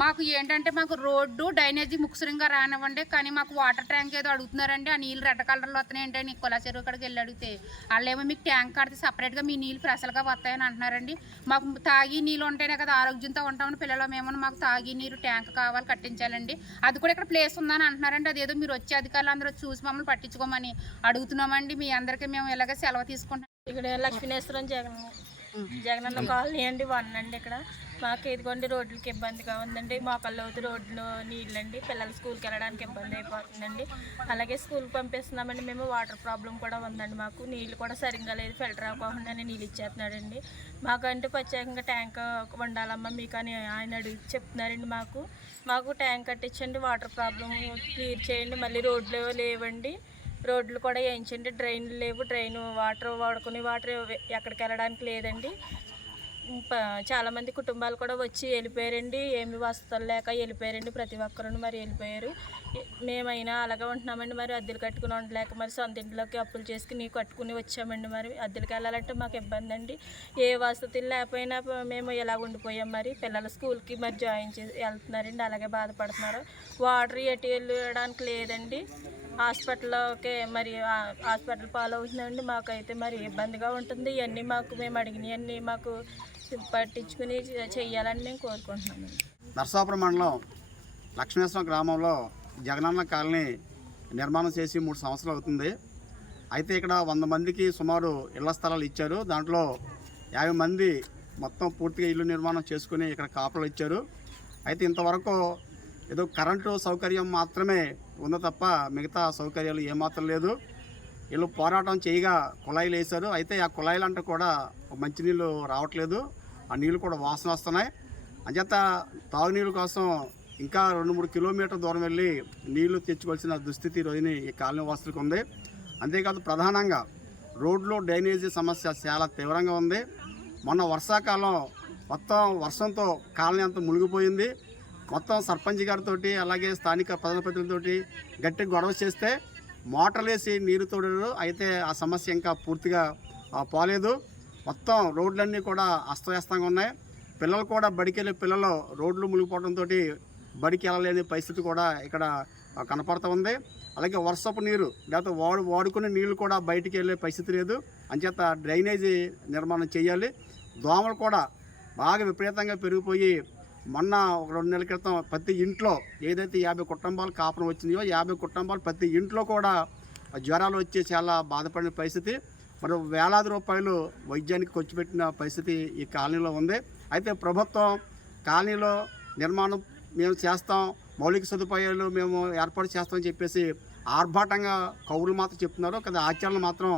మాకు ఏంటంటే మాకు రోడ్డు, డ్రైనేజీ ముఖ్యంగా రానివ్వండి. కానీ మాకు వాటర్ ట్యాంక్ ఏదో అడుగుతున్నారండి. ఆ నీళ్ళు రెడ్ కలర్లో వస్తున్నాయి ఏంటంటే కులా చెరువు కాడికి వెళ్ళి అడిగితే వాళ్ళేమో మీకు ట్యాంక్ కడితే సపరేట్గా మీ నీళ్ళు ఫ్రెష్గా వస్తాయని అంటున్నారండి. మాకు తాగి నీళ్ళు ఉంటేనే కదా ఆరోగ్యంతో ఉంటామని పిల్లలు మేము. మాకు తాగి నీరు ట్యాంక్ కావాలి, కట్టించాలండి. అది కూడా ఇక్కడ ప్లేస్ ఉందని అంటున్నారండి. అదేదో మీరు వచ్చే అధికారులు అందరూ చూసి మమ్మల్ని పట్టించుకోమని అడుగుతున్నామండి. మీ అందరికీ మేము ఇలాగే సెలవు తీసుకుంటాం. ఇక్కడ లక్ష్మీనేశ్వరం జగనన్న కాలనీ అండి 1 అండి. ఇక్కడ మాకు ఇదిగోండి రోడ్లకి ఇబ్బందిగా ఉందండి. మోకాళ్ళలోతు రోడ్లు, నీళ్ళండి. పిల్లలు స్కూల్కి వెళ్ళడానికి ఇబ్బంది అయిపోతుందండి. అలాగే స్కూల్కి పంపిస్తున్నామండి మేము. వాటర్ ప్రాబ్లం కూడా ఉందండి. మాకు నీళ్ళు కూడా సరిగ్గా లేదు, ఫిల్టర్ అవ్వకుండానే నీళ్ళు ఇచ్చేస్తున్నాడండి. మాకంటే ప్రత్యేకంగా ట్యాంక్ ఉండాలమ్మా మీకు అని ఆయన అడిగి చెప్తున్నారండి. మాకు ట్యాంక్ కట్టించండి, వాటర్ ప్రాబ్లం క్లియర్ చేయండి. మళ్ళీ రోడ్లు లేవండి, రోడ్లు కూడా వేయించండి. డ్రైన్లు లేవు, వాటర్ వాడుకుని వాటర్ ఎక్కడికి వెళ్ళడానికి లేదండి. చాలామంది కుటుంబాలు కూడా వచ్చి వెళ్ళిపోయారండి. ఏమి వసతులు లేక వెళ్ళిపోయారండి. ప్రతి ఒక్కరు మరి వెళ్ళిపోయారు. మేమైనా అలాగే ఉంటున్నామండి. మరి అద్దెలు కట్టుకుని ఉండలేక మరి సొంత ఇంట్లోకి అప్పులు చేసుకుని కట్టుకుని వచ్చామండి. మరి అద్దెలకు వెళ్ళాలంటే మాకు ఇబ్బంది అండి. ఏ వసతులు లేకపోయినా మేము ఇలా ఉండిపోయాం. మరి పిల్లలు స్కూల్కి మరి జాయిన్ చేసి వెళ్తున్నారండి. అలాగే బాధపడుతున్నారు. వాటర్ ఎటు వెళ్ళడానికి లేదండి. హాస్పిటల్లోకి మరి హాస్పిటల్ పాలవుతుందండి. మాకైతే మరి ఇబ్బందిగా ఉంటుంది. ఇవన్నీ మేము అడిగినవన్నీ మాకు పట్టించుకుని చెయ్యాలని మేము కోరుకుంటున్నాము. నర్సాపురం మండలం లక్ష్మేశ్వరం గ్రామంలో జగనన్న కాలనీ నిర్మాణం చేసి 3 సంవత్సరాలు అవుతుంది. అయితే ఇక్కడ 100 మందికి సుమారు ఇళ్ల స్థలాలు ఇచ్చారు. దాంట్లో 50 మంది మొత్తం పూర్తిగా ఇల్లు నిర్మాణం చేసుకుని ఇక్కడ కాపులు ఇచ్చారు. అయితే ఇంతవరకు ఏదో కరెంటు సౌకర్యం మాత్రమే ఉంది తప్ప మిగతా సౌకర్యాలు ఏమాత్రం లేదు. వీళ్ళు పోరాటం చేయగా కుళాయిలు వేశారు. అయితే ఆ కుళాయిలు అంటే కూడా మంచినీళ్ళు రావట్లేదు. ఆ నీళ్ళు కూడా వాసన వస్తున్నాయి. అంచేత తాగునీళ్ళ కోసం ఇంకా 2-3 కిలోమీటర్ల దూరం వెళ్ళి నీళ్లు తెచ్చుకోవాల్సిన దుస్థితి రోజుని ఈ కాలనీ వాసులకు ఉంది. అంతేకాదు ప్రధానంగా రోడ్లు డ్రైనేజీ సమస్య చాలా తీవ్రంగా ఉంది. మొన్న వర్షాకాలం మొత్తం వర్షంతో కాలనీ అంతా మునిగిపోయింది. మొత్తం సర్పంచ్ గారితో అలాగే స్థానిక ప్రజాప్రతినిధులతో గట్టి గొడవ చేస్తే మోటార్లు వేసి నీరు తోడారు. అయితే ఆ సమస్య ఇంకా పూర్తిగా పోలేదు. మొత్తం రోడ్లన్నీ కూడా అస్తవ్యస్తంగా ఉన్నాయి. పిల్లలు కూడా బడికి వెళ్ళే పిల్లలు రోడ్లు మునిగిపోవడంతో బడికి వెళ్ళలేని పరిస్థితి కూడా ఇక్కడ కనపడుతూ ఉంది. అలాగే వర్షపు నీరు లేకపోతే వాడుకునే నీళ్లు కూడా బయటికి వెళ్ళే పరిస్థితి లేదు. అంచేత డ్రైనేజీ నిర్మాణం చేయాలి. దోమలు కూడా బాగా విపరీతంగా పెరిగిపోయి మొన్న ఒక 2 నెలల క్రితం ప్రతి ఇంట్లో ఏదైతే 50 కుటుంబాలు కాపురం వచ్చినాయో 50 కుటుంబాలు ప్రతి ఇంట్లో కూడా జ్వరాలు వచ్చి చాలా బాధపడిన పరిస్థితి. మరి వేలాది రూపాయలు వైద్యానికి ఖర్చు పెట్టిన పరిస్థితి ఈ కాలనీలో ఉంది. అయితే ప్రభుత్వం కాలనీలో నిర్మాణం మేము చేస్తాం, మౌలిక సదుపాయాలు మేము ఏర్పాటు చేస్తామని చెప్పేసి ఆర్భాటంగా కౌరులు మాత్రం చెప్తున్నారు. కదా ఆచరణలు మాత్రం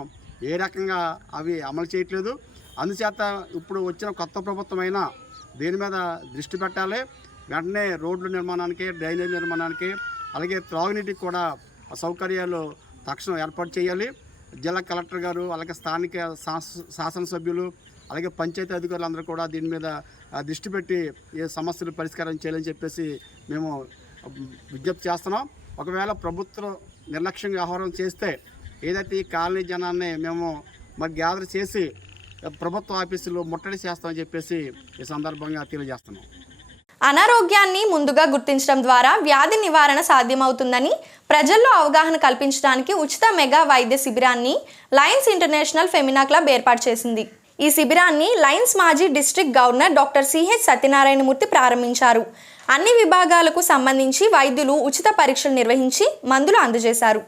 ఏ రకంగా అవి అమలు చేయట్లేదు. అందుచేత ఇప్పుడు వచ్చిన కొత్త ప్రభుత్వం అయినా దీని మీద దృష్టి పెట్టాలి. వెంటనే రోడ్ల నిర్మాణానికి, డ్రైనేజ్ నిర్మాణానికి, అలాగే త్రాగునీటికి కూడా సౌకర్యాలు తక్షణం ఏర్పాటు చేయాలి. జిల్లా కలెక్టర్ గారు, అలాగే స్థానిక శాసనసభ్యులు, అలాగే పంచాయతీ అధికారులు అందరూ కూడా దీని మీద దృష్టి పెట్టి ఏ సమస్యలు పరిష్కారం చేయాలని చెప్పేసి మేము విజ్ఞప్తి చేస్తున్నాం. ఒకవేళ ప్రభుత్వం నిర్లక్ష్యంగా వ్యవహారం చేస్తే ఏదైతే ఈ కాలనీ జనాన్ని మేము మరి గ్యాదర్ చేసి ప్రభుత్వ ఆఫీసులు ముట్టడి చేస్తామని చెప్పేసి ఈ సందర్భంగా తెలియజేస్తున్నాం. అనారోగ్యాన్ని ముందుగా గుర్తించడం ద్వారా వ్యాధి నివారణ సాధ్యమవుతుందని ప్రజల్లో అవగాహన కల్పించడానికి ఉచిత మెగా వైద్య శిబిరాన్ని లయన్స్ ఇంటర్నేషనల్ ఫెమినా క్లబ్ ఏర్పాటు చేసింది. ఈ శిబిరాన్ని లయన్స్ మాజీ district governor doctor CH Satyanarayana Murthy ప్రారంభించారు. అన్ని విభాగాలకు సంబంధించి వైద్యులు ఉచిత పరీక్షలు నిర్వహించి మందులు అందజేశారు.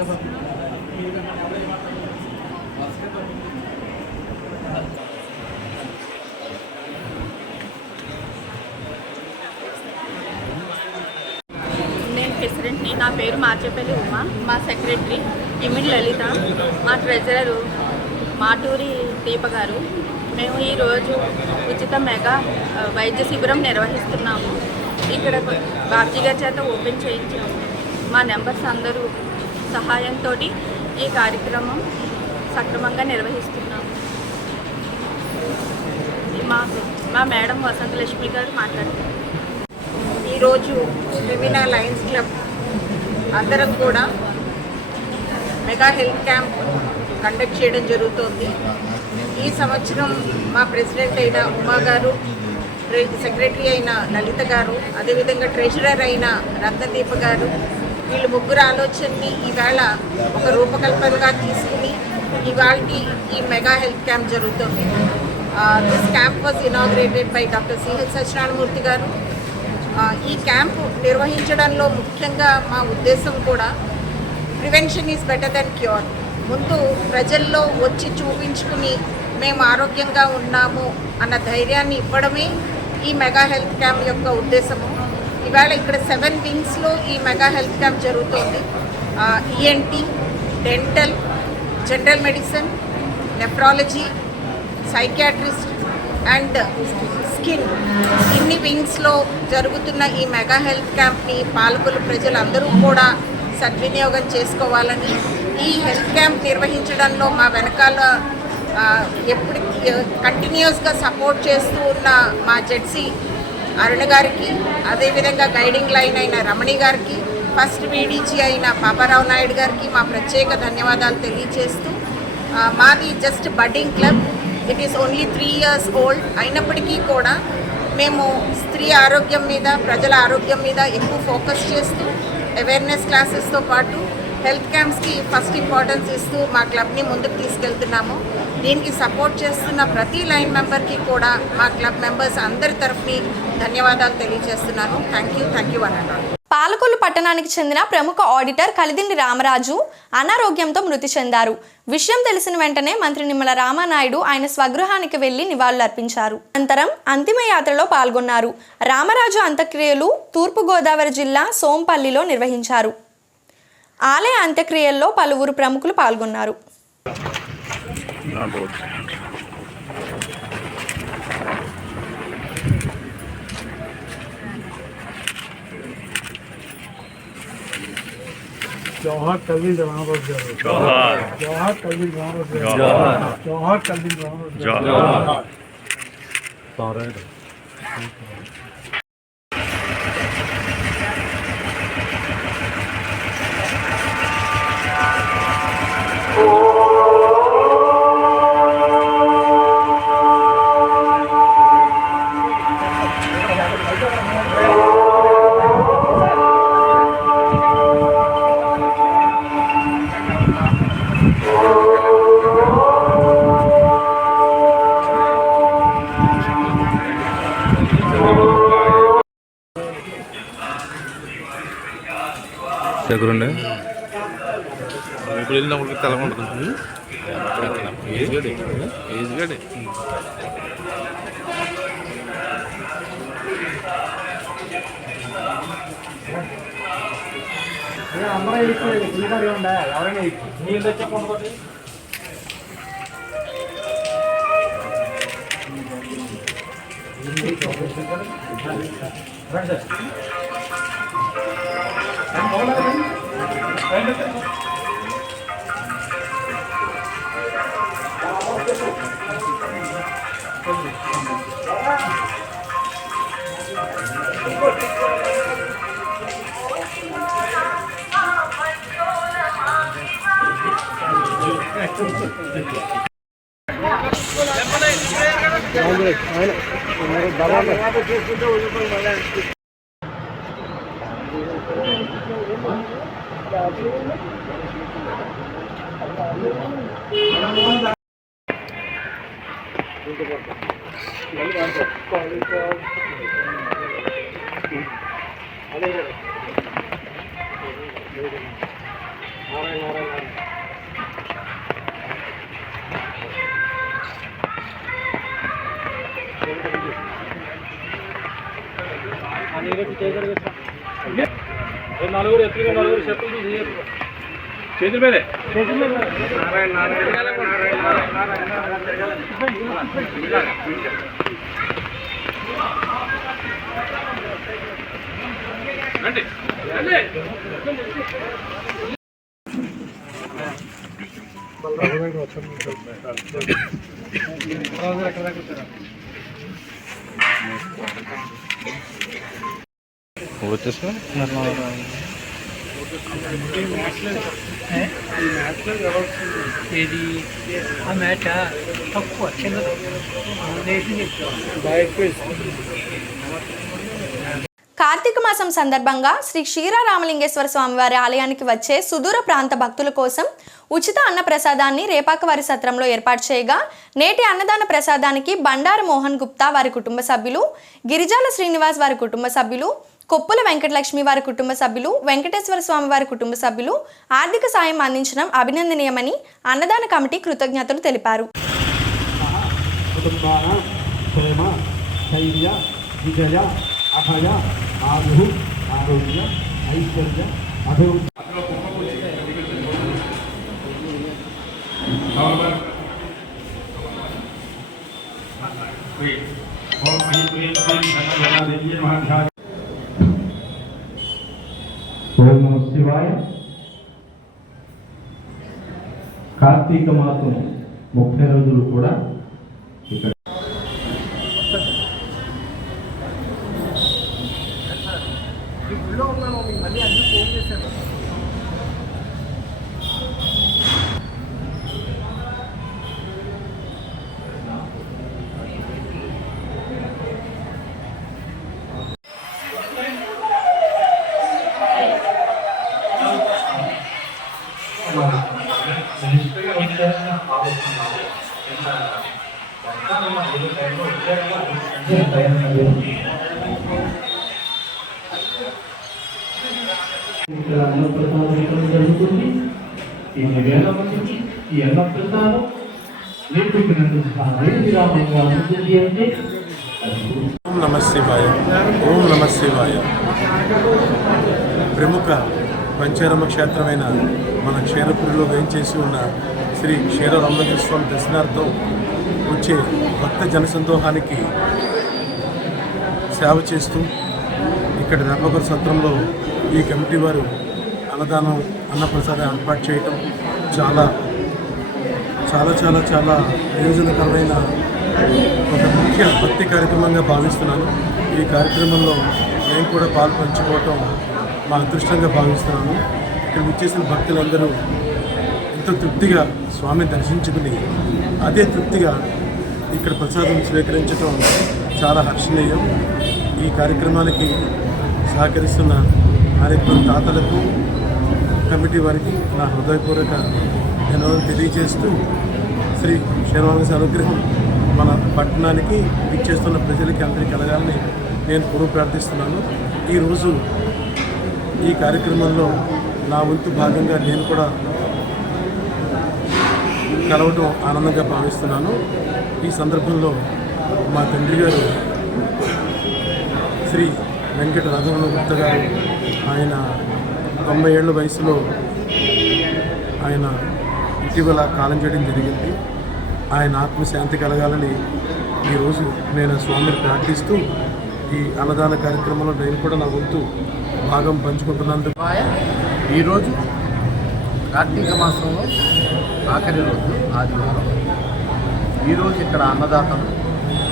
నేను ప్రెసిడెంట్ని. నా పేరు మార్చేపల్లి ఉమా. మా సెక్రటరీ ఇమిడి లలిత. మా ట్రెజరరు మాటూరి దీప గారు. మేము ఈరోజు ఉచిత మెగా వైద్య శిబిరం నిర్వహిస్తున్నాము. ఇక్కడ బాబ్జీ గారి చేత ఓపెన్ చేయించాము. మా మెంబర్స్ అందరూ సహాయంతో ఈ కార్యక్రమం సక్రమంగా నిర్వహిస్తున్నాము. మా మేడం వసంతలక్ష్మి గారు మాట్లాడుతున్నారు. ఈరోజు ఫెమినా లయన్స్ క్లబ్ అందరం కూడా మెగా హెల్త్ క్యాంప్ కండక్ట్ చేయడం జరుగుతుంది. ఈ సంవత్సరం మా ప్రెసిడెంట్ అయిన ఉమా గారు, సెక్రటరీ అయిన లలిత గారు, అదేవిధంగా ట్రెజరర్ అయిన రత్నదీప గారు, వీళ్ళు ముగ్గురు ఆలోచనని ఈవేళ ఒక రూపకల్పనగా తీసుకుని ఇవాళ ఈ మెగా హెల్త్ క్యాంప్ జరుగుతుంది. This camp was inaugurated by doctor CH Satyanarayanamurthy గారు. ఈ క్యాంపు నిర్వహించడంలో ముఖ్యంగా మా ఉద్దేశం కూడా prevention is better than cure. ముందు ప్రజల్లో వచ్చి చూపించుకుని మేము ఆరోగ్యంగా ఉన్నాము అన్న ధైర్యాన్ని ఇవ్వడమే ఈ మెగా హెల్త్ క్యాంప్ యొక్క ఉద్దేశము. ఇవాళ ఇక్కడ 7 వింగ్స్లో ఈ మెగా హెల్త్ క్యాంప్ జరుగుతోంది. ENT, dental, general medicine, nephrology, psychiatrist and skin, ఇన్ని వింగ్స్లో జరుగుతున్న ఈ మెగా హెల్త్ క్యాంప్ని పాలకులు ప్రజలందరూ కూడా సద్వినియోగం చేసుకోవాలని, ఈ హెల్త్ క్యాంప్ నిర్వహించడంలో మా వెనకాల ఎప్పుడు కంటిన్యూస్గా సపోర్ట్ చేస్తూ ఉన్న మా జెడ్సీ అరుణ గారికి, అదేవిధంగా గైడింగ్ లైన్ అయిన రమణి గారికి, ఫస్ట్ వీడీజీ అయిన పాపారావు నాయుడు గారికి మా ప్రత్యేక ధన్యవాదాలు తెలియజేస్తూ, మాది just budding club. It is only 3 years old. అయినప్పటికీ కూడా మేము స్త్రీ ఆరోగ్యం మీద, ప్రజల ఆరోగ్యం మీద ఎక్కువ ఫోకస్ చేస్తూ అవేర్నెస్ క్లాసెస్తో పాటు హెల్త్ క్యాంప్స్కి ఫస్ట్ ఇంపార్టెన్స్ ఇస్తూ మా క్లబ్ని ముందుకు తీసుకెళ్తున్నాము. దీనికి సపోర్ట్ చేస్తున్న ప్రతి లైన్ మెంబర్కి కూడా మా క్లబ్ మెంబర్స్ అందరి తరఫుని ధన్యవాదాలు తెలియజేస్తున్నాను. థ్యాంక్ యూ అన్నారు. పాలకొల్లు పట్టణానికి చెందిన ప్రముఖ ఆడిటర్ కలిదిండి రామరాజు అనారోగ్యంతో మృతి చెందారు. విషయం తెలిసిన వెంటనే మంత్రి నిమ్మల రామానాయుడు ఆయన స్వగృహానికి వెళ్లి నివాళులర్పించారు. అనంతరం అంతిమయాత్రలో పాల్గొన్నారు. రామరాజు అంత్యక్రియలు తూర్పుగోదావరి జిల్లా సోంపల్లిలో నిర్వహించారు. ఆలయ అంత్యక్రియల్లో పలువురు ప్రముఖులు పాల్గొన్నారు. జోహార్ కలిదిండి రామరాజు గారు. జోహార్ కలిదిండి రామరాజు గారు. జోహార్ కలిదిండి రామరాజు గారు. దగ్గరుండే ఇప్పుడు వెళ్ళినప్పుడు తెల ఉంటుంది. ఏజ్ గడే ఎవరైనా నీళ్ళు తెచ్చుకోండి. నలుగురు ఎత్తుగా నలుగురు చెప్పులు చేతుల మీదే రండి వచ్చేసిన ఏది ఆ మ్యాచ్ తక్కువ చిన్నది కార్తీక మాసం సందర్భంగా శ్రీ క్షీరారామలింగేశ్వర స్వామివారి ఆలయానికి వచ్చే సుదూర ప్రాంత భక్తుల కోసం ఉచిత అన్న ప్రసాదాన్ని రేపాకవారి సత్రంలో ఏర్పాటు చేయగా నేటి అన్నదాన ప్రసాదానికి బండారు మోహన్ గుప్తా వారి కుటుంబ సభ్యులు, గిరిజాల శ్రీనివాస్ వారి కుటుంబ సభ్యులు, కొప్పుల వెంకటలక్ష్మి వారి కుటుంబ సభ్యులు, వెంకటేశ్వర స్వామి వారి కుటుంబ సభ్యులు ఆర్థిక సాయం అందించడం అభినందనీయమని అన్నదాన కమిటీ కృతజ్ఞతలు తెలిపారు. అభయ ఆరు ఆరోగ్య ఐశ్వర్య అభివృద్ధి ఓం నమః శివాయ. కార్తీక మాసం 30 రోజులు కూడా ఇక్కడ ఇక్కడ అన్నప్రసాదం జరుగుతుంది. 8,000 మందికి ఈ అన్నప్రసాదం నేర్పించినందుకు విరామంగా ఉంటుంది అంటే ఓం నమః శివాయ. ఓం నమః శివాయ. ప్రముఖ పంచారమ క్షేత్రమైన మన క్షీరపురిలో వేయించేసి ఉన్న శ్రీ క్షీరారామలింగేశ్వర స్వామి దర్శనార్థం వచ్చే భక్త జనసందోహానికి సేవ చేస్తూ ఇక్కడ రేపాకవారి సత్రంలో ఈ కమిటీ వారు అన్నదానం అన్నప్రసాదం ఏర్పాటు చేయటం చాలా చాలా చాలా చాలా ప్రయోజనకరమైన ఒక ముఖ్య భక్తి కార్యక్రమంగా భావిస్తున్నాను. ఈ కార్యక్రమంలో నేను కూడా పాలు పంచుకోవటం మా అదృష్టంగా భావిస్తున్నాను. ఇక్కడ విచ్చేసిన భక్తులందరూ ఎంతో తృప్తిగా స్వామిని దర్శించుకుని అదే తృప్తిగా ఇక్కడ ప్రసాదం స్వీకరించడం చాలా హర్షణీయం. ఈ కార్యక్రమానికి సహకరిస్తున్న అనేక తాతలకు కమిటీ వారికి నా హృదయపూర్వక ధన్యవాదాలు తెలియజేస్తూ శ్రీ క్షీరారామలింగేశ్వర అనుగ్రహం మన పట్టణానికి ఇచ్చేస్తున్న ప్రజలకి అందరికీ కలగాలని నేను పూర్వ ప్రార్థిస్తున్నాను. ఈరోజు ఈ కార్యక్రమంలో నా వంతు భాగంగా నేను కూడా కలవటం ఆనందంగా భావిస్తున్నాను. ఈ సందర్భంలో మా తండ్రి గారు శ్రీ వెంకట రాఘవ గుప్తా గారు ఆయన 90 ఏళ్ల వయసులో ఆయన ఇటీవల కాలం చేయడం జరిగింది. ఆయన ఆత్మశాంతి కలగాలని ఈరోజు నేను స్వామిని ప్రార్థిస్తూ ఈ అన్నదాన కార్యక్రమంలో నేను కూడా నా వంతు భాగం పంచుకుంటున్నందుకు ఈరోజు కార్తీక మాసంలో ఆఖరి రోజు ఆదివారం. ఈరోజు ఇక్కడ అన్నదాతలు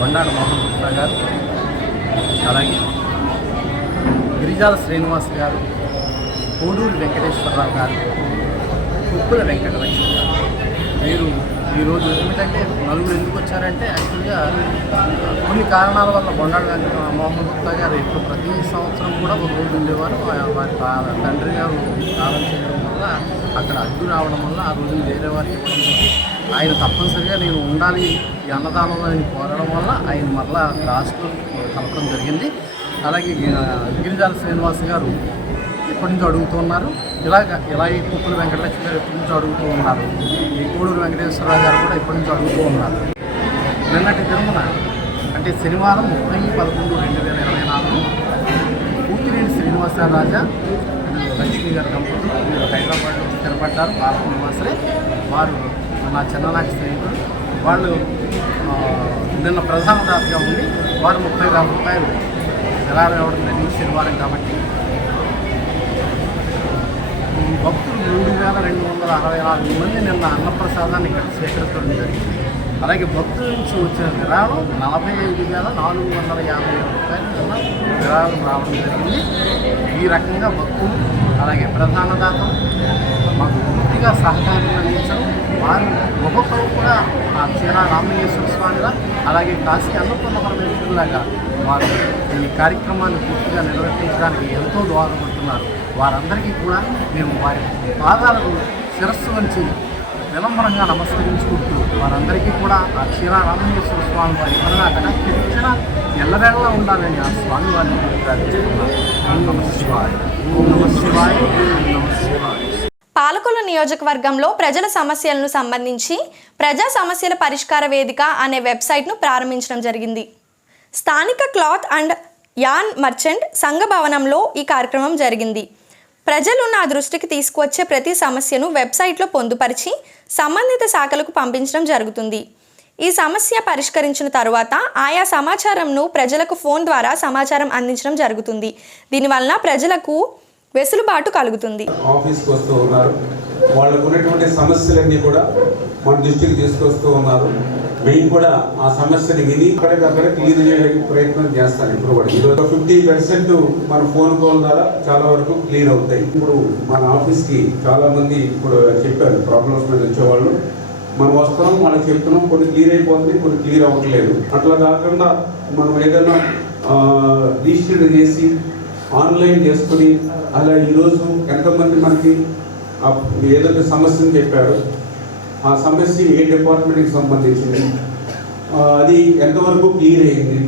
బండారు మోహన్ గుప్తా గారు, అలాగే గిరిజాల శ్రీనివాస్ గారు, కోడూరు వెంకటేశ్వరరావు గారు, కొప్పుల వెంకటలక్ష్మి గారు. మీరు ఈరోజు ఏమిటంటే నలుగురు ఎందుకు వచ్చారంటే యాక్చువల్గా కొన్ని కారణాల వల్ల బండారు మోహన్ గుప్తా గారు ఇప్పుడు ప్రతి సంవత్సరం కూడా ఒక రోజు ఉండేవారు. వారి తండ్రి గారు కాలం చేయడం వల్ల అక్కడ అడ్డు రావడం వల్ల ఆ రోజున వేరే వారికి ఇవ్వడం వల్ల ఆయన తప్పనిసరిగా నేను ఉండాలి ఈ అన్నదానంలో ఆయన కోరడం వల్ల ఆయన మరలా లాస్ట్లో కలపడం జరిగింది. అలాగే గిరిజాల శ్రీనివాస్ గారు ఎప్పటి నుంచో అడుగుతూ ఉన్నారు. ఇలాగే కుప్పల వెంకటలక్ష్మి గారు ఎప్పటి నుంచో అడుగుతూ ఉన్నారు. ఈ కోడూరు వెంకటేశ్వరరావు గారు కూడా ఎప్పటి నుంచో అడుగుతూ ఉన్నారు. నిన్నటి దినమున అంటే శనివారం 30/11/2024 పూతిరేని శ్రీనివాసరాజా లక్ష్మి గారు దంపతులు హైదరాబాద్లో స్థిరపడ్డారు. భారత నివాసులే. వారు నా చిన్ననాటి స్నేహితులు. వాళ్ళు నిన్న ప్రధాన దాతగా ఉండి వారు 30,000 రూపాయలు విరాళం ఇవ్వడం జరిగింది శనివారం కాబట్టి. భక్తులు 3,264 మంది నిన్న అన్నప్రసాదాన్ని ఇక్కడ స్వీకరించడం జరిగింది. అలాగే భక్తుల నుంచి వచ్చిన విరాళం 45,457 రూపాయలు నిన్న విరాళం రావడం జరిగింది. ఈ రకంగా భక్తులు అలాగే ప్రధాన దాతలు మాకు పూర్తిగా సహకారం అందించడం. వారు ఒక్కొక్కరు కూడా ఆ చీరా రామలింగేశ్వర స్వామిగా అలాగే కాశీ అన్నపూర్ణ పరమేశ్వరులాగా వారు ఈ కార్యక్రమాన్ని పూర్తిగా నిర్వర్తించడానికి ఎంతో దోహదపడుతున్నారు. వారందరికీ కూడా మేము వారి పాదాలకు శిరస్సు నుంచి విలంబరంగా నమస్కరించుకుంటూ వారందరికీ కూడా ఆ చీరా రామలింగేశ్వర స్వామి వారి వలన కటాక్షించిన ఎల్లవేళలా ఉండాలని ఆ స్వామి వారిని ప్రార్థిస్తున్నాను. ఓం నమః శివాయ, ఓం నమః శివాయ, ఓం నమః శివాయ. పాలకొల్లు నియోజకవర్గంలో ప్రజల సమస్యలను సంబంధించి ప్రజా సమస్యల పరిష్కార వేదిక అనే వెబ్సైట్ను ప్రారంభించడం జరిగింది. స్థానిక క్లాత్ అండ్ యాన్ మర్చెంట్ సంఘ భవనంలో ఈ కార్యక్రమం జరిగింది. ప్రజలు నా దృష్టికి తీసుకువచ్చే ప్రతి సమస్యను వెబ్సైట్లో పొందుపరిచి సంబంధిత శాఖలకు పంపించడం జరుగుతుంది. ఈ సమస్య పరిష్కరించిన తరువాత ఆయా సమాచారంను ప్రజలకు ఫోన్ ద్వారా సమాచారం అందించడం జరుగుతుంది. దీనివలన ప్రజలకు వెసులుబాటు కలుగుతుంది. ఆఫీస్కి వస్తూ ఉన్నారు, వాళ్ళకు ఉన్నటువంటి సమస్యలన్నీ కూడా మన దృష్టికి తీసుకొస్తూ ఉన్నారు. మేము కూడా ఆ సమస్యని విని అక్కడికక్కడ క్లియర్ చేయడానికి ప్రయత్నం చేస్తాను. ఇప్పుడు కూడా ఈరోజు 50% మన ఫోన్ కాల్ ద్వారా చాలా వరకు క్లియర్ అవుతాయి. ఇప్పుడు మన ఆఫీస్కి చాలామంది ఇప్పుడు చెప్పారు ప్రాబ్లమ్స్ మీద వచ్చేవాళ్ళు. మనం వస్తున్నాం, వాళ్ళకి చెప్తున్నాం, కొన్ని క్లియర్ అయిపోతుంది, కొన్ని క్లియర్ అవ్వట్లేదు. అట్లా కాకుండా మనం ఏదైనా రిజిస్టర్ చేసి ఆన్లైన్ చేసుకుని అలా ఈరోజు ఎంతమంది మనకి ఏదైతే సమస్యను చెప్పారు, ఆ సమస్య ఏ డిపార్ట్మెంట్కి సంబంధించింది, అది ఎంతవరకు క్లియర్ అయింది,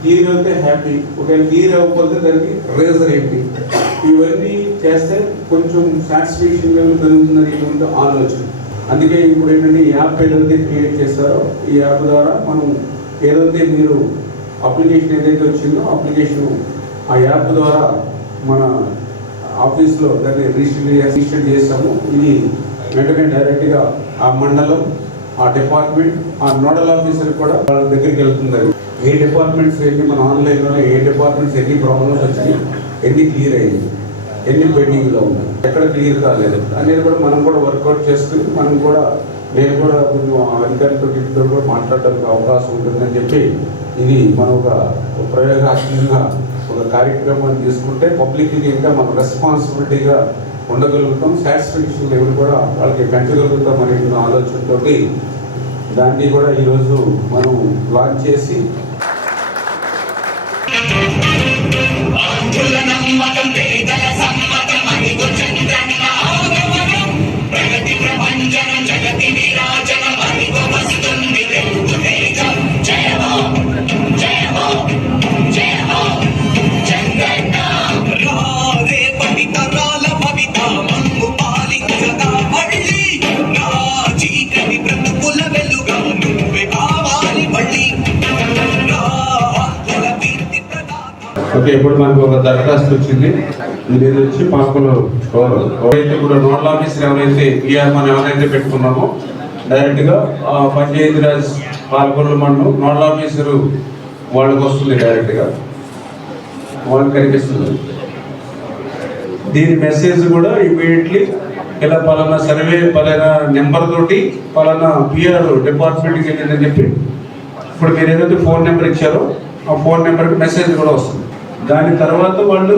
క్లియర్ అయితే హ్యాపీ, ఒకవేళ క్లియర్ అవ్వకపోతే దానికి రీజన్ ఏంటి, ఇవన్నీ చేస్తే కొంచెం సాటిస్ఫాక్షన్ లెవెల్ పెరుగుతుందని ఆలోచన. అందుకే ఇప్పుడు ఏంటంటే ఈ యాప్ ఏదైతే క్రియేట్ చేస్తారో ఈ యాప్ ద్వారా మనం ఏదైతే మీరు అప్లికేషన్ ఏదైతే వచ్చిందో అప్లికేషన్ ఆ యాప్ ద్వారా మన ఆఫీస్లో దాన్ని రిజిస్టర్ చేస్తాము. ఇది వెంటనే డైరెక్ట్గా ఆ మండలం, ఆ డిపార్ట్మెంట్, ఆ నోడల్ ఆఫీసర్ కూడా వాళ్ళ దగ్గరికి వెళ్తుంది. ఏ డిపార్ట్మెంట్స్ ఎన్ని మన ఆన్లైన్లోనే ఏ డిపార్ట్మెంట్స్ ఎన్ని ప్రాబ్లమ్స్ వచ్చినాయి, ఎన్ని క్లియర్ అయ్యింది, ఎన్ని పెండింగ్లో ఉన్నాయి, ఎక్కడ క్లియర్ కాలేదు అనేది కూడా మనం కూడా వర్కౌట్ చేసుకుని మనం కూడా నేను కూడా కొంచెం అధికారులతో కూడా మాట్లాడడానికి అవకాశం ఉంటుందని చెప్పి ఇది మనం ఒక ప్రయోగాత్మకంగా ఒక కార్యక్రమాన్ని తీసుకుంటే పబ్లిక్కి ఇంకా మనం రెస్పాన్సిబిలిటీగా ఉండగలుగుతాం, సాటిస్ఫాక్షన్ లెవెల్ కూడా వాళ్ళకి పెంచగలుగుతాం అనే ఆలోచనతో దాన్ని కూడా ఈరోజు మనం లాంచ్ చేసి ఓకే. ఇప్పుడు మనకు ఒక దరఖాస్తు వచ్చింది. ఇది వచ్చి పాపలు ఎవరైతే ఇప్పుడు నోడల్ ఆఫీసర్ ఎవరైతే మనం ఎవరైతే పెట్టుకున్నామో డైరెక్ట్గా పంచాయతీరాజ్ పాలకొల్లు మండలం నోడల్ ఆఫీసరు వాళ్ళకి వస్తుంది, డైరెక్ట్గా వాళ్ళకి కనిపిస్తుంది. దీని మెసేజ్ కూడా ఇమీడియట్లీ ఇలా పలానా సర్వే పలానా నెంబర్ తోటి పలానా పిఆర్ డిపార్ట్మెంట్కి వెళ్ళిందని చెప్పి ఇప్పుడు మీరు ఏదైతే ఫోన్ నెంబర్ ఇచ్చారో ఆ ఫోన్ నెంబర్కి మెసేజ్ కూడా వస్తుంది. దాని తర్వాత వాళ్ళు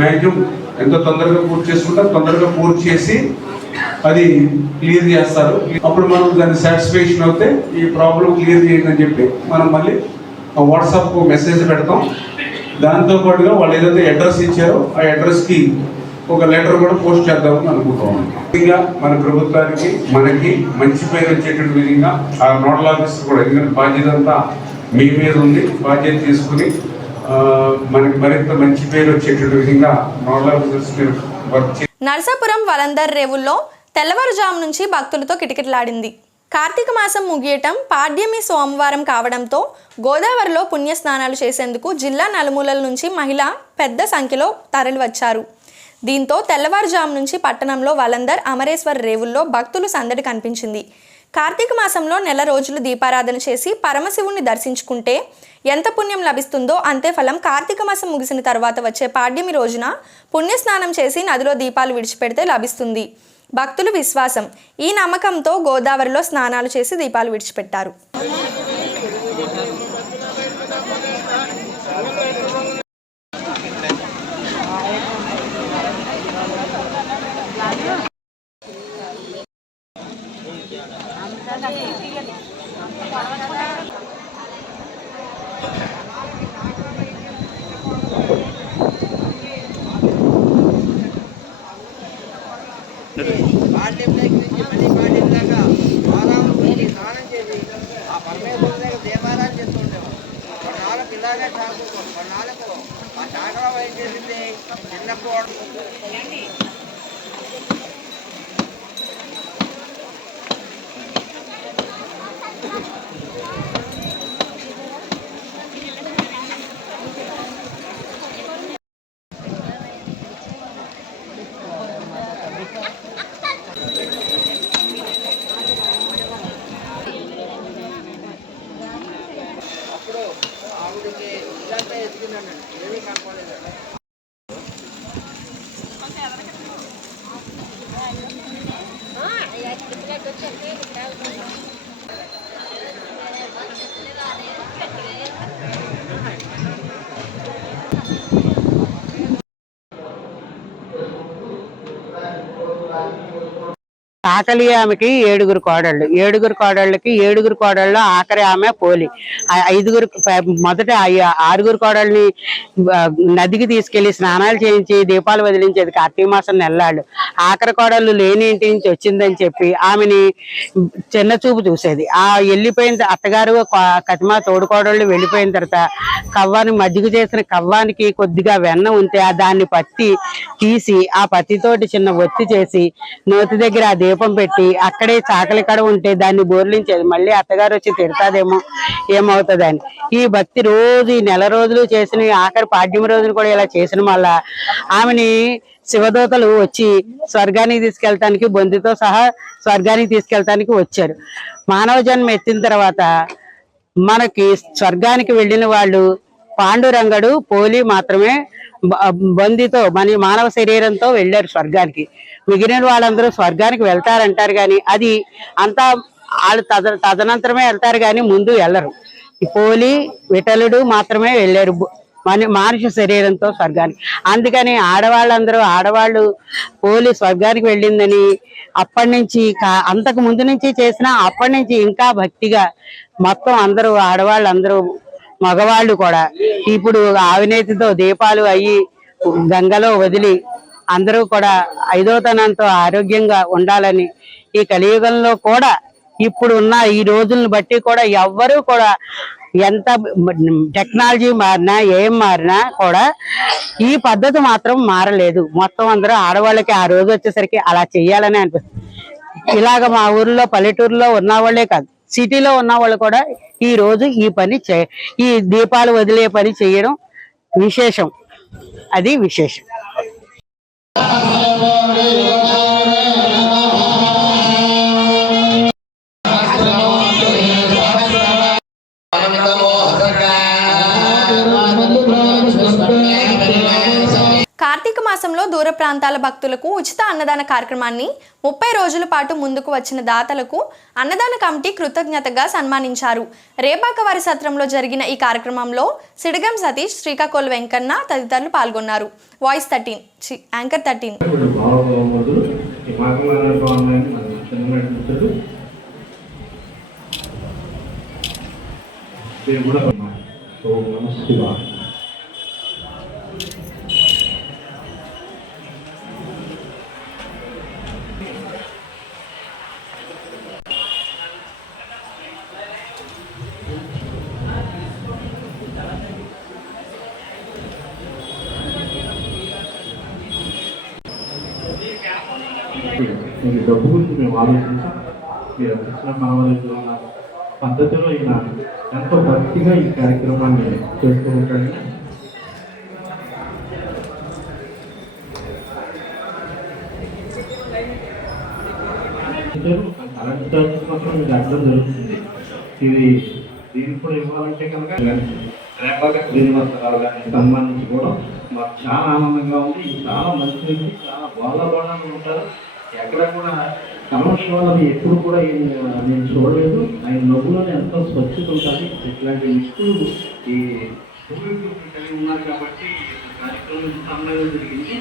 మ్యాక్సిమం ఎంత తొందరగా పూర్తి చేసుకుంటారు, తొందరగా పూర్తి చేసి అది క్లియర్ చేస్తారు. అప్పుడు మనం దాన్ని సాటిస్ఫాక్షన్ అవుతే ఈ ప్రాబ్లం క్లియర్ చేయండి చెప్పి మనం మళ్ళీ వాట్సాప్ మెసేజ్ పెడతాం. దాంతోపాటుగా వాళ్ళు ఏదైతే అడ్రస్ ఇచ్చారో ఆ అడ్రస్కి ఒక లెటర్ కూడా పోస్ట్ చేద్దామని అనుకుంటాం. ముఖ్యంగా మన ప్రభుత్వానికి మనకి మంచి పేరు వచ్చేటువంటి విధంగా ఆ నోడల్ ఆఫీసర్ కూడా, ఎందుకంటే బాధ్యత అంతా మీ మీద ఉంది, బాధ్యత తీసుకుని మనకి మరింత మంచి పేరు వచ్చేటువంటి విధంగా నోడల్ ఆఫీసర్స్ మీరు వర్క్ చేయాలి. నరసాపురం వలందర్ రేవుల్లో తెల్లవారుజాము నుంచి భక్తులతో కిటకిటలాడింది. కార్తీక మాసం ముగియటం పాడ్యమి సోమవారం కావడంతో గోదావరిలో పుణ్యస్నానాలు చేసేందుకు జిల్లా నలుమూలల నుంచి మహిళ పెద్ద సంఖ్యలో తరలివచ్చారు. దీంతో తెల్లవారుజాము నుంచి పట్టణంలో వలందర్ అమరేశ్వర్ రేవుల్లో భక్తులు సందడి కనిపించింది. కార్తీక మాసంలో నెల రోజులు దీపారాధన చేసి పరమశివుణ్ణి దర్శించుకుంటే ఎంత పుణ్యం లభిస్తుందో అంతే ఫలం కార్తీక మాసం ముగిసిన తర్వాత వచ్చే పాడ్యమి రోజున పుణ్యస్నానం చేసి నదిలో దీపాలు విడిచిపెడితే లభిస్తుంది. భక్తుల విశ్వాసం. ఈ నమ్మకంతో గోదావరిలో స్నానాలు చేసి దీపాలు విడిచిపెట్టారు. ఆకలి ఆమెకి 7 కోడళ్ళు, 7 కోడళ్ళకి 7 కోడళ్ళు ఆఖరి ఆమె పోలి. 5 మొదట 6 కోడళ్ళని నదికి తీసుకెళ్లి స్నానాలు చేయించి దీపాలు వదిలించేది కార్తీక మాసం నెలలాళ్ళు. ఆఖరి కోడళ్ళు లేని ఇంటి నుంచి వచ్చిందని చెప్పి ఆమెని చిన్న చూపు చూసేది. ఆ వెళ్ళిపోయిన అత్తగారు కతిమా తోడుకోడళ్ళు వెళ్ళిపోయిన తర్వాత కవ్వానికి మజ్జిగ చేసిన కవ్వానికి కొద్దిగా వెన్న ఉంటే దాన్ని పత్తి తీసి ఆ పత్తితోటి చిన్న ఒత్తి చేసి నోతి దగ్గర ఆ దీపం పెట్టి అక్కడే చాకలి కడ ఉంటే దాన్ని బోర్లించేది. మళ్ళీ అత్తగారు వచ్చి తిడతాదేమో ఏమవుతుందని ఈ భక్తి రోజు ఈ నెల రోజులు చేసిన ఆఖరి పాడ్యం రోజులు కూడా ఇలా చేసిన వల్ల ఆమెని శివదూతలు వచ్చి స్వర్గానికి తీసుకెళ్తానికి బొందితో సహా స్వర్గానికి తీసుకెళ్తానికి వచ్చారు. మానవ జన్మ ఎత్తిన తర్వాత మనకి స్వర్గానికి వెళ్ళిన వాళ్ళు పాండురంగడు పోలి మాత్రమే బందితో మన మానవ శరీరంతో వెళ్ళారు స్వర్గానికి. మిగిలిన వాళ్ళందరూ స్వర్గానికి వెళ్తారంటారు కానీ అది అంతా వాళ్ళు తదనంతరమే వెళ్తారు కానీ ముందు వెళ్ళరు. పోలి విఠలుడు మాత్రమే వెళ్ళారు మానుష శరీరంతో స్వర్గానికి. అందుకని ఆడవాళ్ళు పోలి స్వర్గానికి వెళ్ళిందని అప్పటి నుంచి అంతకు ముందు నుంచి చేసినా అప్పటి నుంచి ఇంకా భక్తిగా మొత్తం అందరూ ఆడవాళ్ళందరూ మగవాళ్ళు కూడా ఇప్పుడు అవినేతితో దీపాలు అయ్యి గంగలో వదిలి అందరూ కూడా 5వ తనంతో ఆరోగ్యంగా ఉండాలని ఈ కలియుగంలో కూడా ఇప్పుడు ఉన్న ఈ రోజులను బట్టి కూడా ఎవ్వరూ కూడా ఎంత టెక్నాలజీ మారినా ఏం మారినా కూడా ఈ పద్ధతి మాత్రం మారలేదు. మొత్తం అందరూ ఆడవాళ్ళకి ఆ రోజు వచ్చేసరికి అలా చెయ్యాలని అనిపిస్తుంది. ఇలాగ మా ఊర్లో పల్లెటూరులో ఉన్న వాళ్ళే కాదు సిటీలో ఉన్న వాళ్ళు కూడా ఈ రోజు ఈ పని ఈ దీపాలు వదిలే పని చేయడం విశేషం. అది విశేషం. కార్తీక మాసంలో దూర ప్రాంతాల భక్తులకు ఉచిత అన్నదాన కార్యక్రమాన్ని 30 రోజుల పాటు ముందుకు వచ్చిన దాతలకు అన్నదాన కమిటీ కృతజ్ఞతగా సన్మానించారు. రేపాకవారి సత్రంలో జరిగిన ఈ కార్యక్రమంలో సిడగం సతీష్, శ్రీకాకుళం వెంకన్న తదితరులు పాల్గొన్నారు. Voice 13 anchor 13. మీకు డబ్బు గురించి మేము ఆలోచించాం. మీరు కృష్ణ పరమేశ్వర ఉన్న పద్ధతిలో ఈయన ఎంతో భక్తిగా ఈ కార్యక్రమాన్ని చేస్తూ ఉంటాడు. అలాంటి సర్వీస్ మాత్రం మీకు అర్థం జరుగుతుంది. ఇది దీనికి కూడా ఇవ్వాలంటే కనుక రేపాక శ్రీనివాసరావు గారిని సన్మానించుకోవడం మాకు చాలా ఆనందంగా ఉంది. చాలా మంచి వ్యక్తి, చాలా బాగా ఉంటారు. ఎక్కడ కూడా కమర్షియల్ ఎప్పుడు కూడా నేను చూడలేదు. ఆయన నవ్వులోనే ఎంతో స్వచ్ఛత ఉంటుంది. ఇట్లాంటి వ్యక్తులు ఈ కలిగి ఉన్నారు కాబట్టి కార్యక్రమం సన్నగా జరిగింది.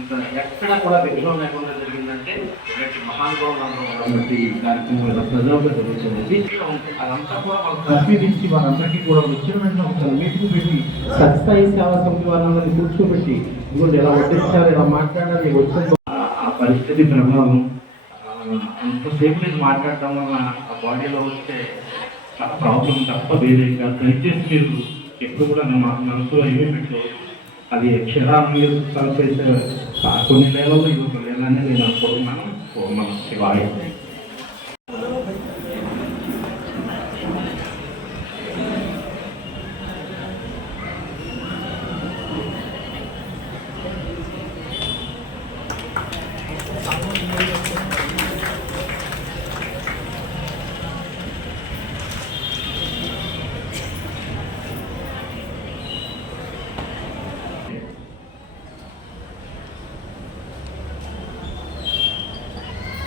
ఇంకా ఎక్కడ కూడా విఘ్నం లేకుండా జరిగిందంటే ఇలాంటి మహానుభావులు ఉన్నటువంటి ఈ కార్యక్రమం ప్రజలుగా జరుగుతుంది. అదంతా కూడా వాళ్ళకి ప్రతినిధించి వారందరికీ కూడా వచ్చిన వెంటనే ఒక మీటింగ్ పెట్టి సత్స్థాయి సేవా సమితి వాళ్ళందరినీ కూర్చోబెట్టి ఇదిగోండి ఎలా వడ్డించాలి, ఎలా మాట్లాడాలి, వచ్చిన ఆ పరిస్థితి ప్రభావం అంతసేపు నేను మాట్లాడటం వల్ల ఆ బాడీలో వచ్చే ప్రాబ్లం తప్ప వేరే కాదు. దయచేసి మీరు ఎప్పుడు కూడా మనసులో ఏమీ పెట్టుకోవచ్చు. అది క్షరాన్ని కలిపేసే కొన్ని నెలల్లో ఇది ఒక నెలని నేను అనుకుంటున్నాను. మన శివాయ.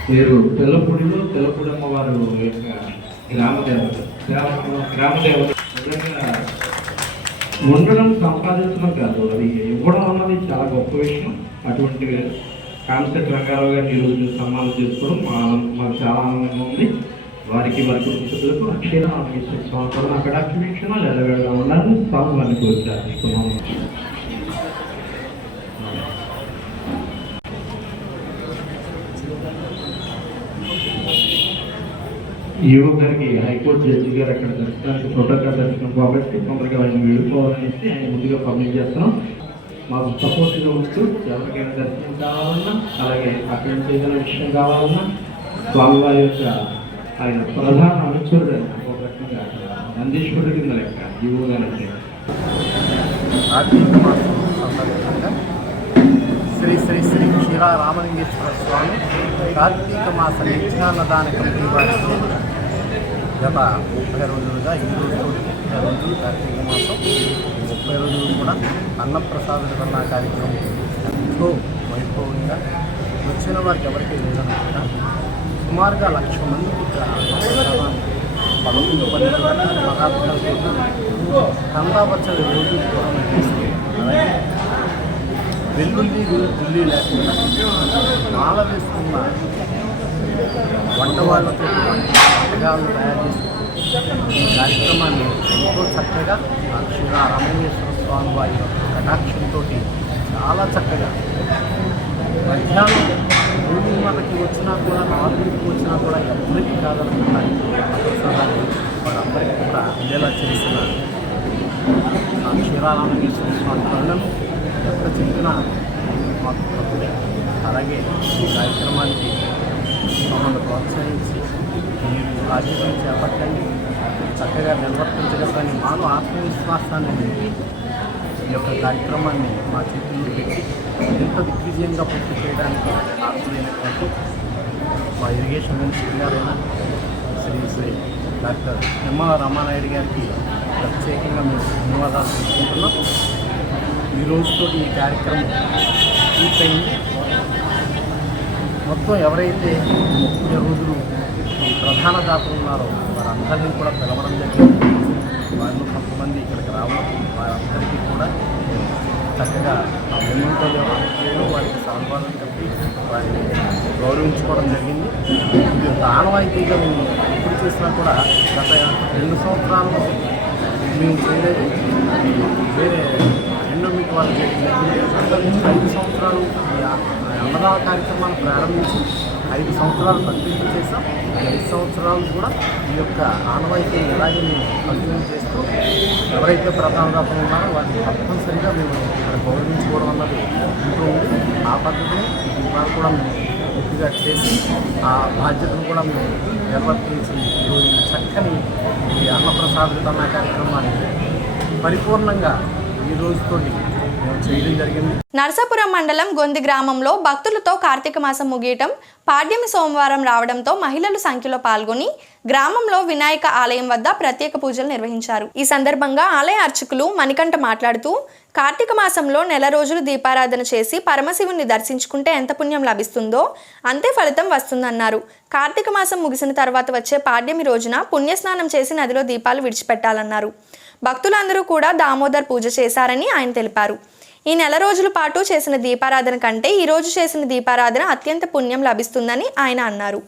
మీరు తెల్లపూడిలో తెల్లపూడి అమ్మవారు యొక్క గ్రామ దేవత నిజంగా ఉండడం సంపాదించడం కాదు, అది ఇవ్వడం అన్నది చాలా గొప్ప విషయం. అటువంటి కాన్సెప్ట్ రంగారావు గారిని ఈరోజు సన్మానం చేసుకోవడం మాకు చాలా ఆనందంగా ఉంది. వారికి వారి కుటుంబీకులకు అక్షర ఆనందించిన సంవత్సరం అక్కడ వీక్షణాలు ఎలాగగా ఉండాలని స్వామి వారిని కోరుతున్నాము. ఈవో గారికి హైకోర్టు జడ్జి గారు అక్కడ దర్శనానికి ప్రోటోకాల్ దర్శనం కాబట్టి తొందరగా ఆయన వెళ్ళిపోవాలనేసి ఆయన ముందుగా పంపిణీ చేస్తున్నాం. మాకు సపోర్ట్గా ఉంటూ ఎవరికైనా దర్శనం కావాలన్నా, అలాగే అక్కడ నుంచి ఏదైనా విషయం కావాలన్నా స్వామివారి యొక్క ఆయన ప్రధాన అనుచరుడు ఒక రకంగా నందీశ్వరుడి కింద లెక్క ఈవో గారు అంటే. కార్తీక మాసం సందర్భంగా శ్రీ శ్రీ శ్రీ క్షీరా రామలింగేశ్వర స్వామి కార్తీక మాస నిత్యాన్నదాన కమిటీ వారికి గత 30 రోజులుగా ఈ రోజు 30 రోజులు కార్తీక మాసం 30 రోజులు కూడా అన్నప్రసాద వితరణ కార్యక్రమం ఎంతో వైభవంగా వచ్చిన వారికి ఎవరికి లేదనుకుంటా సుమారుగా 1,00,000 మందికి ఇక్కడ అన్నప్రసాదాన్ని 11-12 పదార్థాలతో కందాపచ్చడి రోజు అలాగే వెల్లుల్లి ఉల్లి లేకుండా మాల వేసుకున్న వంటవాళ్ళతో వంటకాలను తయారు చేసి ఈ కార్యక్రమాన్ని ఎంతో చక్కగా శ్రీ రామలింగేశ్వర స్వామి వారి కటాక్షంతో చాలా చక్కగా మధ్యాహ్నం 3:30కి వచ్చినా కూడా 4కి వచ్చినా కూడా ఎవరికి కాదనుకున్న ప్రసాదాన్ని వారందరికీ కూడా అందేలా చేసిన శ్రీరామలింగేశ్వర స్వామి కరుణను ఎంత చెప్పినా మాకు తప్పుడే. అలాగే ఈ కార్యక్రమానికి మమ్మల్ని ప్రోత్సహించి మీరు బాధ్యతలు చేపట్టండి, చక్కగా నిర్వర్తించగలరని మాలో ఆత్మవిశ్వాసాన్ని నింపి ఈ యొక్క కార్యక్రమాన్ని మా చేతుల్లో పెట్టి ఎంత దిగ్విజయంగా పూర్తి చేయడానికి ఆత్మీయులైనటువంటి మా ఇరిగేషన్ మినిస్టర్ గారైన శ్రీ శ్రీ డాక్టర్ నిమ్మల రామానాయుడు గారికి ప్రత్యేకంగా మేము ధన్యవాదాలు తెలుసుకుంటున్నాం. ఈ రోజుతో ఈ కార్యక్రమం పూర్తయింది. మొత్తం ఎవరైతే 30 రోజులు ఈ ప్రధాన దాతలు ఉన్నారో వారందరినీ కూడా పిలవడం జరిగింది. వాళ్ళు కొంతమంది ఇక్కడికి రావడం, వారందరికీ కూడా చక్కగా ఆ వెన్నుంటలో వారికి సన్మానం కప్పి వారిని గౌరవించుకోవడం జరిగింది. ఇది ఆనవాయితీగా మేము ఎప్పుడు చేసినా కూడా గత 2 సంవత్సరాలు మేము చేయలేదు. వేరే ఎండోమిక్ వాళ్ళు చేయలేదు. 5 సంవత్సరాలు అన్నదాన కార్యక్రమాన్ని ప్రారంభించి 5 సంవత్సరాలు కంటిన్యూ చేసాం. 5 సంవత్సరాలు కూడా ఈ యొక్క ఆనవాయితీని ఎలాగే మేము కంటిన్యూ చేస్తూ ఎవరైతే ప్రధాన దాతలు ఉన్నారో వారిని తప్పనిసరిగా మేము ఇక్కడ గౌరవించుకోవడం అన్నది ఉంటూ ఉంది. ఆ పద్ధతిని ఇవాళ కూడా మేము పూర్తిగా చేసి ఆ బాధ్యతను కూడా మేము నిర్వర్తించి ఈరోజు ఈ చక్కని ఈ అన్నప్రసాద వితరణ కార్యక్రమాన్ని పరిపూర్ణంగా ఈ రోజుతో మేము చేయడం జరిగింది. నరసాపురం మండలం గొంది గ్రామంలో భక్తులతో కార్తీక మాసం ముగియటం పాడ్యమి సోమవారం రావడంతో మహిళలు సంఖ్యలో పాల్గొని గ్రామంలో వినాయక ఆలయం వద్ద ప్రత్యేక పూజలు నిర్వహించారు. ఈ సందర్భంగా ఆలయ అర్చకులు మణికంఠ మాట్లాడుతూ కార్తీక మాసంలో నెల రోజులు దీపారాధన చేసి పరమశివుని దర్శించుకుంటే ఎంత పుణ్యం లభిస్తుందో అంతే ఫలితం వస్తుందన్నారు. కార్తీక మాసం ముగిసిన తర్వాత వచ్చే పాడ్యమి రోజున పుణ్యస్నానం చేసి నదిలో దీపాలు విడిచిపెట్టాలన్నారు. భక్తులందరూ కూడా దామోదర్ పూజ చేశారని ఆయన తెలిపారు. ఈ నెల రోజుల పాటు చేసిన దీపారాధన కంటే ఈ రోజు చేసిన దీపారాధన అత్యంత పుణ్యం లభిస్తుందని ఆయన అన్నారు.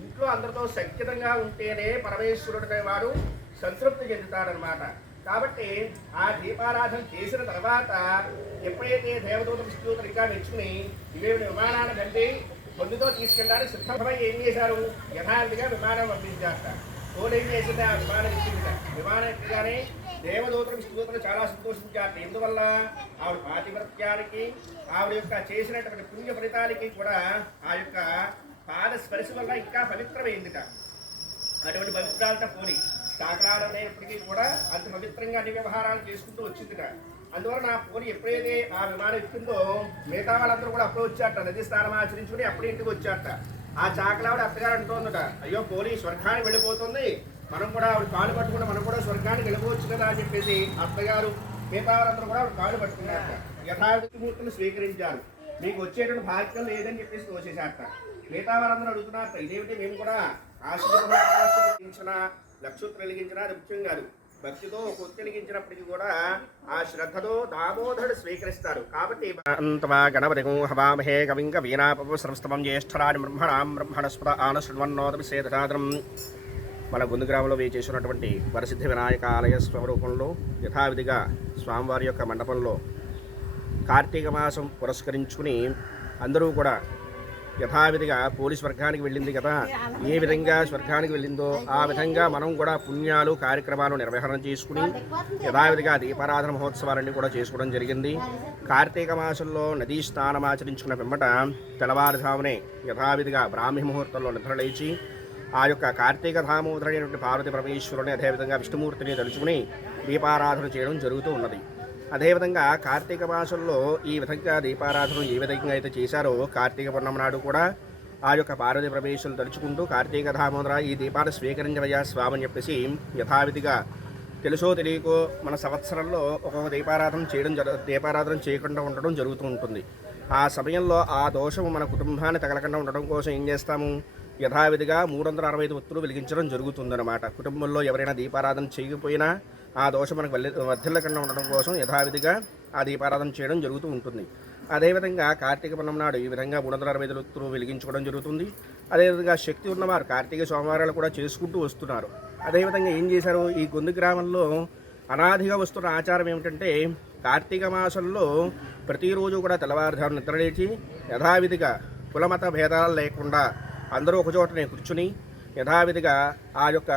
ఇంట్లో అందరితో సఖ్యతంగా ఉంటేనే పరమేశ్వరుడు వాడు సంతృప్తి చెందుతాడనమాట. కాబట్టి ఆ దీపారాధన చేసిన తర్వాత ఎప్పుడైతే దేవదూత విష్ణుదూతలు ఇంకా మెచ్చుకుని ఇవేమి విమానాన్ని కంటే పొందుతో తీసుకెళ్ళడానికి సిద్ధమై ఏం చేశారు, యథావిధిగా విమానం పంపించారట. తోడు ఏం చేసింది, ఆ విమానం ఇచ్చింది. విమానం ఎక్కగానే దేవదూతలు విష్ణుదూతలు చాలా సంతోషించారట. ఎందువల్ల ఆవిడ పాతివ్రత్యానికి ఆవిడ యొక్క చేసినటువంటి పుణ్య ఫలితానికి కూడా ఆ యొక్క పాద స్పర్శ వల్ల ఇంకా పవిత్రమైందిట. అటువంటి పవిత్రాలట పోని శాఖలాడనేప్పటికీ కూడా అంత పవిత్రంగా అన్ని వ్యవహారాలు చేసుకుంటూ వచ్చిందిట. అందువల్ల నా పోని ఎప్పుడైతే ఆ విమానం ఎక్కిందో మిగతా వాళ్ళందరూ కూడా అప్పుడే వచ్చారట. నది స్నానం ఆచరించుకుని అప్పుడే ఇంటికి వచ్చారట. ఆ చాకలావిడ అత్తగారు అంటోందట, అయ్యో పోనీ స్వర్గానికి వెళ్ళిపోతుంది, మనం కూడా ఆవిడ కాలు పట్టుకుంటే మనం కూడా స్వర్గానికి వెళ్ళిపోవచ్చు కదా అని చెప్పేసి అత్తగారు మిగతా వాళ్ళందరూ కూడా ఆవిడ కాలు పట్టుకున్నారట. యథావిధి మూర్తిని స్వీకరించారు. మీకు వచ్చేటువంటి భాగ్యం లేదని చెప్పేసి తోసేశారట. మిగతా వాళ్ళందరూ అడుగుతున్నారట, ఇదేమిటి మేము కూడా ఆశ్రయించిన లక్షోత్తరం వెలిగించినా అది ముఖ్యం కాదు, భక్తితో కొత్త వెలిగించినప్పటికీ కూడా ఆ శ్రద్ధతో దామోదరుడు స్వీకరిస్తారు. కాబట్టి గణపతి హవామహే కవింక వీణాపస్రవస్తమం జ్యేష్ఠరాజ బ్రహ్మణాం బ్రహ్మణస్పద ఆనశృణ్వన్నోదభిషేదసాదరం. మన గుందు గ్రామంలో వేచేసినటువంటి వరసిద్ధి వినాయక ఆలయ స్వరూపంలో యథావిధిగా స్వామివారి యొక్క మండపంలో కార్తీక మాసం పురస్కరించుకుని అందరూ కూడా యథావిధిగా పోలీస్ వర్గానికి వెళ్ళింది కదా, ఏ విధంగా స్వర్గానికి వెళ్ళిందో ఆ విధంగా మనం కూడా పుణ్యాలు కార్యక్రమాలు నిర్వహణ చేసుకుని యథావిధిగా దీపారాధన మహోత్సవాలన్నీ కూడా చేసుకోవడం జరిగింది. కార్తీక మాసంలో నదీ స్నానం ఆచరించుకున్న వెంబట తెల్లవారుజామునే యథావిధిగా బ్రాహ్మీ ముహూర్తంలో నిద్రలేచి ఆ యొక్క కార్తీక దామోదరుడైనటువంటి పార్వతి పరమేశ్వరుని అదేవిధంగా విష్ణుమూర్తిని తలుచుకుని దీపారాధన చేయడం జరుగుతూ ఉన్నది. అదేవిధంగా కార్తీక మాసంలో ఈ విధంగా దీపారాధన ఏ విధంగా అయితే చేశారో కార్తీక పౌర్ణమి నాడు కూడా ఆ యొక్క పార్వతి పరమేశ్వరులు తలుచుకుంటూ కార్తీక దామోదర ఈ దీపాన్ని స్వీకరించవయ్యా స్వామి అని చెప్పేసి యథావిధిగా తెలుసో తెలియకో మన సంవత్సరంలో ఒక్కొక్క దీపారాధన చేయకుండా ఉండడం జరుగుతూ ఉంటుంది. ఆ సమయంలో ఆ దోషము మన కుటుంబాన్ని తగలకుండా ఉండడం కోసం ఏం చేస్తాము, యథావిధిగా 365 ఒత్తులు వెలిగించడం జరుగుతుందన్నమాట. కుటుంబంలో ఎవరైనా దీపారాధన చేయకపోయినా ఆ దోషం మనకు వర్ధిల్లకుండా ఉండడం కోసం యథావిధిగా ఆ దీపారాధన చేయడం జరుగుతూ ఉంటుంది. అదేవిధంగా కార్తీక పౌర్ణమి నాడు ఈ విధంగా 365 ఒత్తులు వెలిగించుకోవడం జరుగుతుంది. అదేవిధంగా శక్తి ఉన్నవారు కార్తీక సోమవారాలు కూడా చేసుకుంటూ వస్తున్నారు. అదేవిధంగా ఏం చేశారు, ఈ గొందు గ్రామంలో అనాదిగా వస్తున్న ఆచారం ఏమిటంటే కార్తీక మాసంలో ప్రతిరోజు కూడా తెల్లవారుజామున నిద్రలేచి యథావిధిగా కులమత భేదాలు లేకుండా అందరూ ఒకచోటనే కూర్చుని యథావిధిగా ఆ యొక్క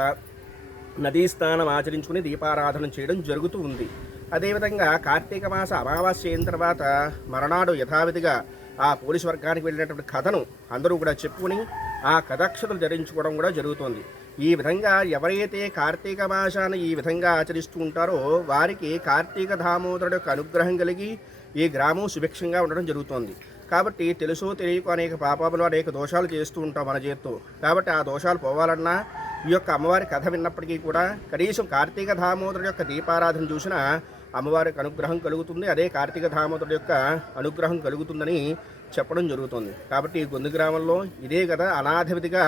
నదీ స్నానం ఆచరించుకుని దీపారాధన చేయడం జరుగుతూ ఉంది. అదేవిధంగా కార్తీక మాస అమావాస్య అయిన తర్వాత మరణాడు యథావిధిగా ఆ పోలీస్ వర్గానికి వెళ్ళినటువంటి కథను అందరూ కూడా చెప్పుకుని ఆ కథాక్షతలు ధరించుకోవడం కూడా జరుగుతుంది. ఈ విధంగా ఎవరైతే కార్తీక మాసాన్ని ఈ విధంగా ఆచరిస్తూ ఉంటారో వారికి కార్తీక దామోదరుడు యొక్క అనుగ్రహం కలిగి ఈ గ్రామం సుభిక్షంగా ఉండడం జరుగుతుంది. కాబట్టి తెలుసో తెలియక అనేక పాపాలు అనేక దోషాలు చేస్తూ ఉంటాం మన చేత్తో. కాబట్టి ఆ దోషాలు పోవాలన్నా ఈ యొక్క అమ్మవారి కథ విన్నప్పటికీ కూడా కనీసం కార్తీక దామోదరుడు యొక్క దీపారాధన చూసినా అమ్మవారికి అనుగ్రహం కలుగుతుంది. అదే కార్తీక దామోదరుడు యొక్క అనుగ్రహం కలుగుతుందని చెప్పడం జరుగుతుంది. కాబట్టి ఈ గొందు గ్రామంలో ఇదే కదా అనాథవిధిగా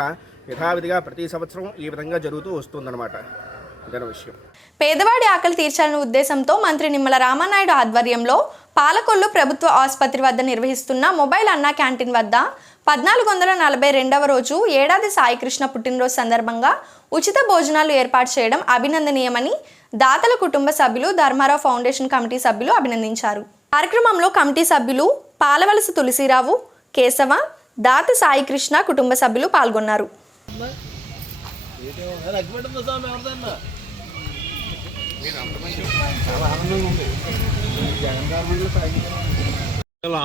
యథావిధిగా ప్రతి సంవత్సరం ఈ విధంగా జరుగుతూ వస్తుందన్నమాట. ఇదన విషయం. పేదవాడి ఆకలి తీర్చాలనే ఉద్దేశంతో మంత్రి నిమ్మల రామానాయుడు ఆధ్వర్యంలో పాలకొల్లు ప్రభుత్వ ఆసుపత్రి వద్ద నిర్వహిస్తున్న మొబైల్ అన్నా క్యాంటీన్ వద్ద 1442వ రోజు ఏడాది సాయికృష్ణ పుట్టినరోజు సందర్భంగా ఉచిత భోజనాలు ఏర్పాటు చేయడం అభినందనీయమని దాతల కుటుంబ సభ్యులు ధర్మారావు ఫౌండేషన్ కమిటీ సభ్యులు అభినందించారు. కార్యక్రమంలో కమిటీ సభ్యులు పాలవలస తులసిరావు, కేశవ, దాత సాయికృష్ణ కుటుంబ సభ్యులు పాల్గొన్నారు.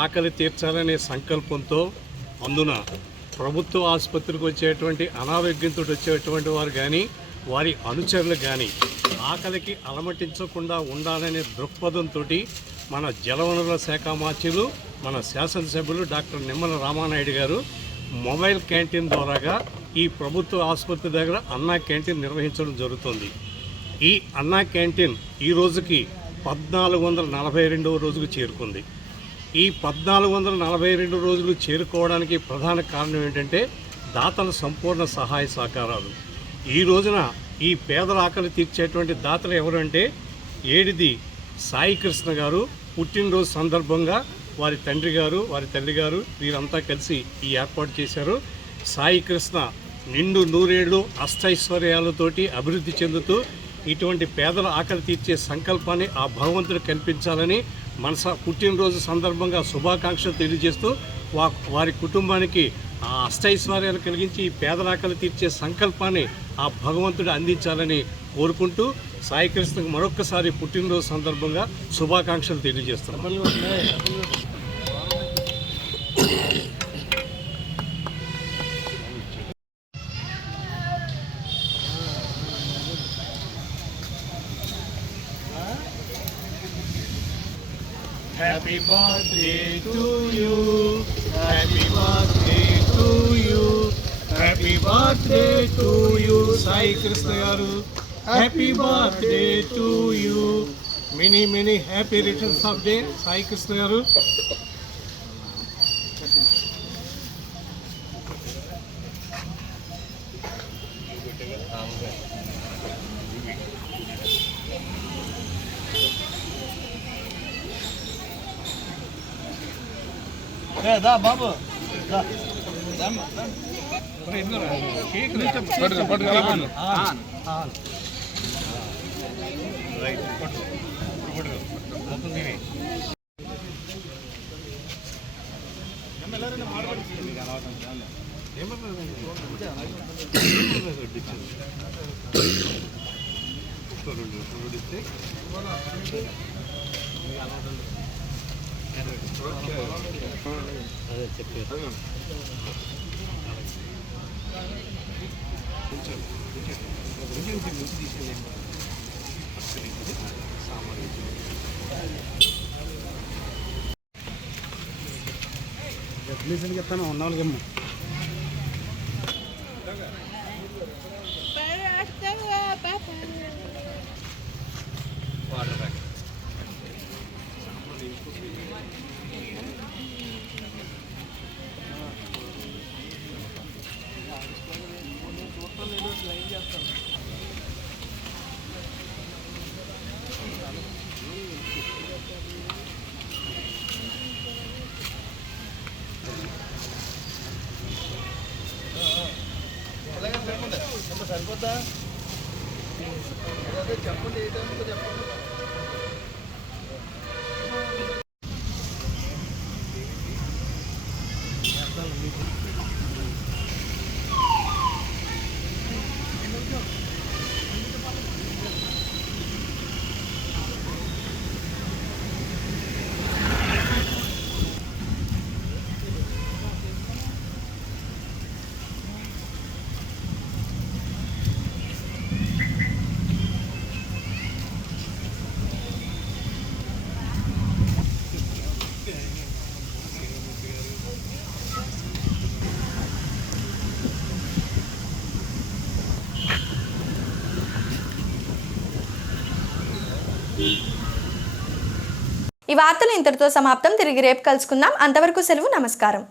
ఆకలి తీర్చాలనే సంకల్పంతో అందున ప్రభుత్వ ఆసుపత్రికి వచ్చేటువంటి అనారోగ్యంతో వచ్చేటువంటి వారు కానీ వారి అనుచరులు కానీ ఆకలికి అలమటించకుండా ఉండాలనే దృక్పథంతో మన జలవనరుల శాఖ మంత్రులు మన శాసనసభ్యులు డాక్టర్ నిమ్మల రామానాయుడు గారు మొబైల్ క్యాంటీన్ ద్వారాగా ఈ ప్రభుత్వ ఆసుపత్రి దగ్గర అన్నా క్యాంటీన్ నిర్వహించడం జరుగుతుంది. ఈ అన్నా క్యాంటీన్ ఈ రోజుకి 1442వ రోజుకు చేరుకుంది. ఈ 1442 రోజులు చేరుకోవడానికి ప్రధాన కారణం ఏంటంటే దాతల సంపూర్ణ సహాయ సహకారాలు. ఈ రోజున ఈ పేదల ఆకలి తీర్చేటువంటి దాతలు ఎవరంటే ఏడిది సాయి కృష్ణ గారు పుట్టినరోజు సందర్భంగా వారి తండ్రి గారు వారి తల్లి గారు వీరంతా కలిసి ఈ ఏర్పాటు చేశారు. సాయి కృష్ణ నిండు నూరేళ్ళు అష్టైశ్వర్యాలతోటి అభివృద్ధి చెందుతూ ఇటువంటి పేదల ఆకలి తీర్చే సంకల్పాన్ని ఆ భగవంతుడు కల్పించాలని పుట్టినరోజు సందర్భంగా శుభాకాంక్షలు తెలియజేస్తూ వారి కుటుంబానికి ఆ అష్టైశ్వర్యాలు కలిగించి ఈ పేదల ఆకలి తీర్చే సంకల్పాన్ని ఆ భగవంతుడు అందించాలని కోరుకుంటూ సాయి కృష్ణకు మరొక్కసారి పుట్టినరోజు సందర్భంగా శుభాకాంక్షలు తెలియజేస్తున్నాం. Happy birthday to you. Happy birthday to you. Happy birthday to you, Sai Krishna garu. Happy birthday to you. Many happy returns of day, Sai Krishna garu. Babu please చెప్తాను ఉన్న వాళ్ళకేమో వాటర్ బ్యాగ్ సరిపోద్దా చెప్పండి ఏ టైంలో చెప్పండి. ఈ వార్తలు ఇంతటితో సమాప్తం. తిరిగి రేపు కలుసుకుందాం. అంతవరకు సెలవు. నమస్కారం.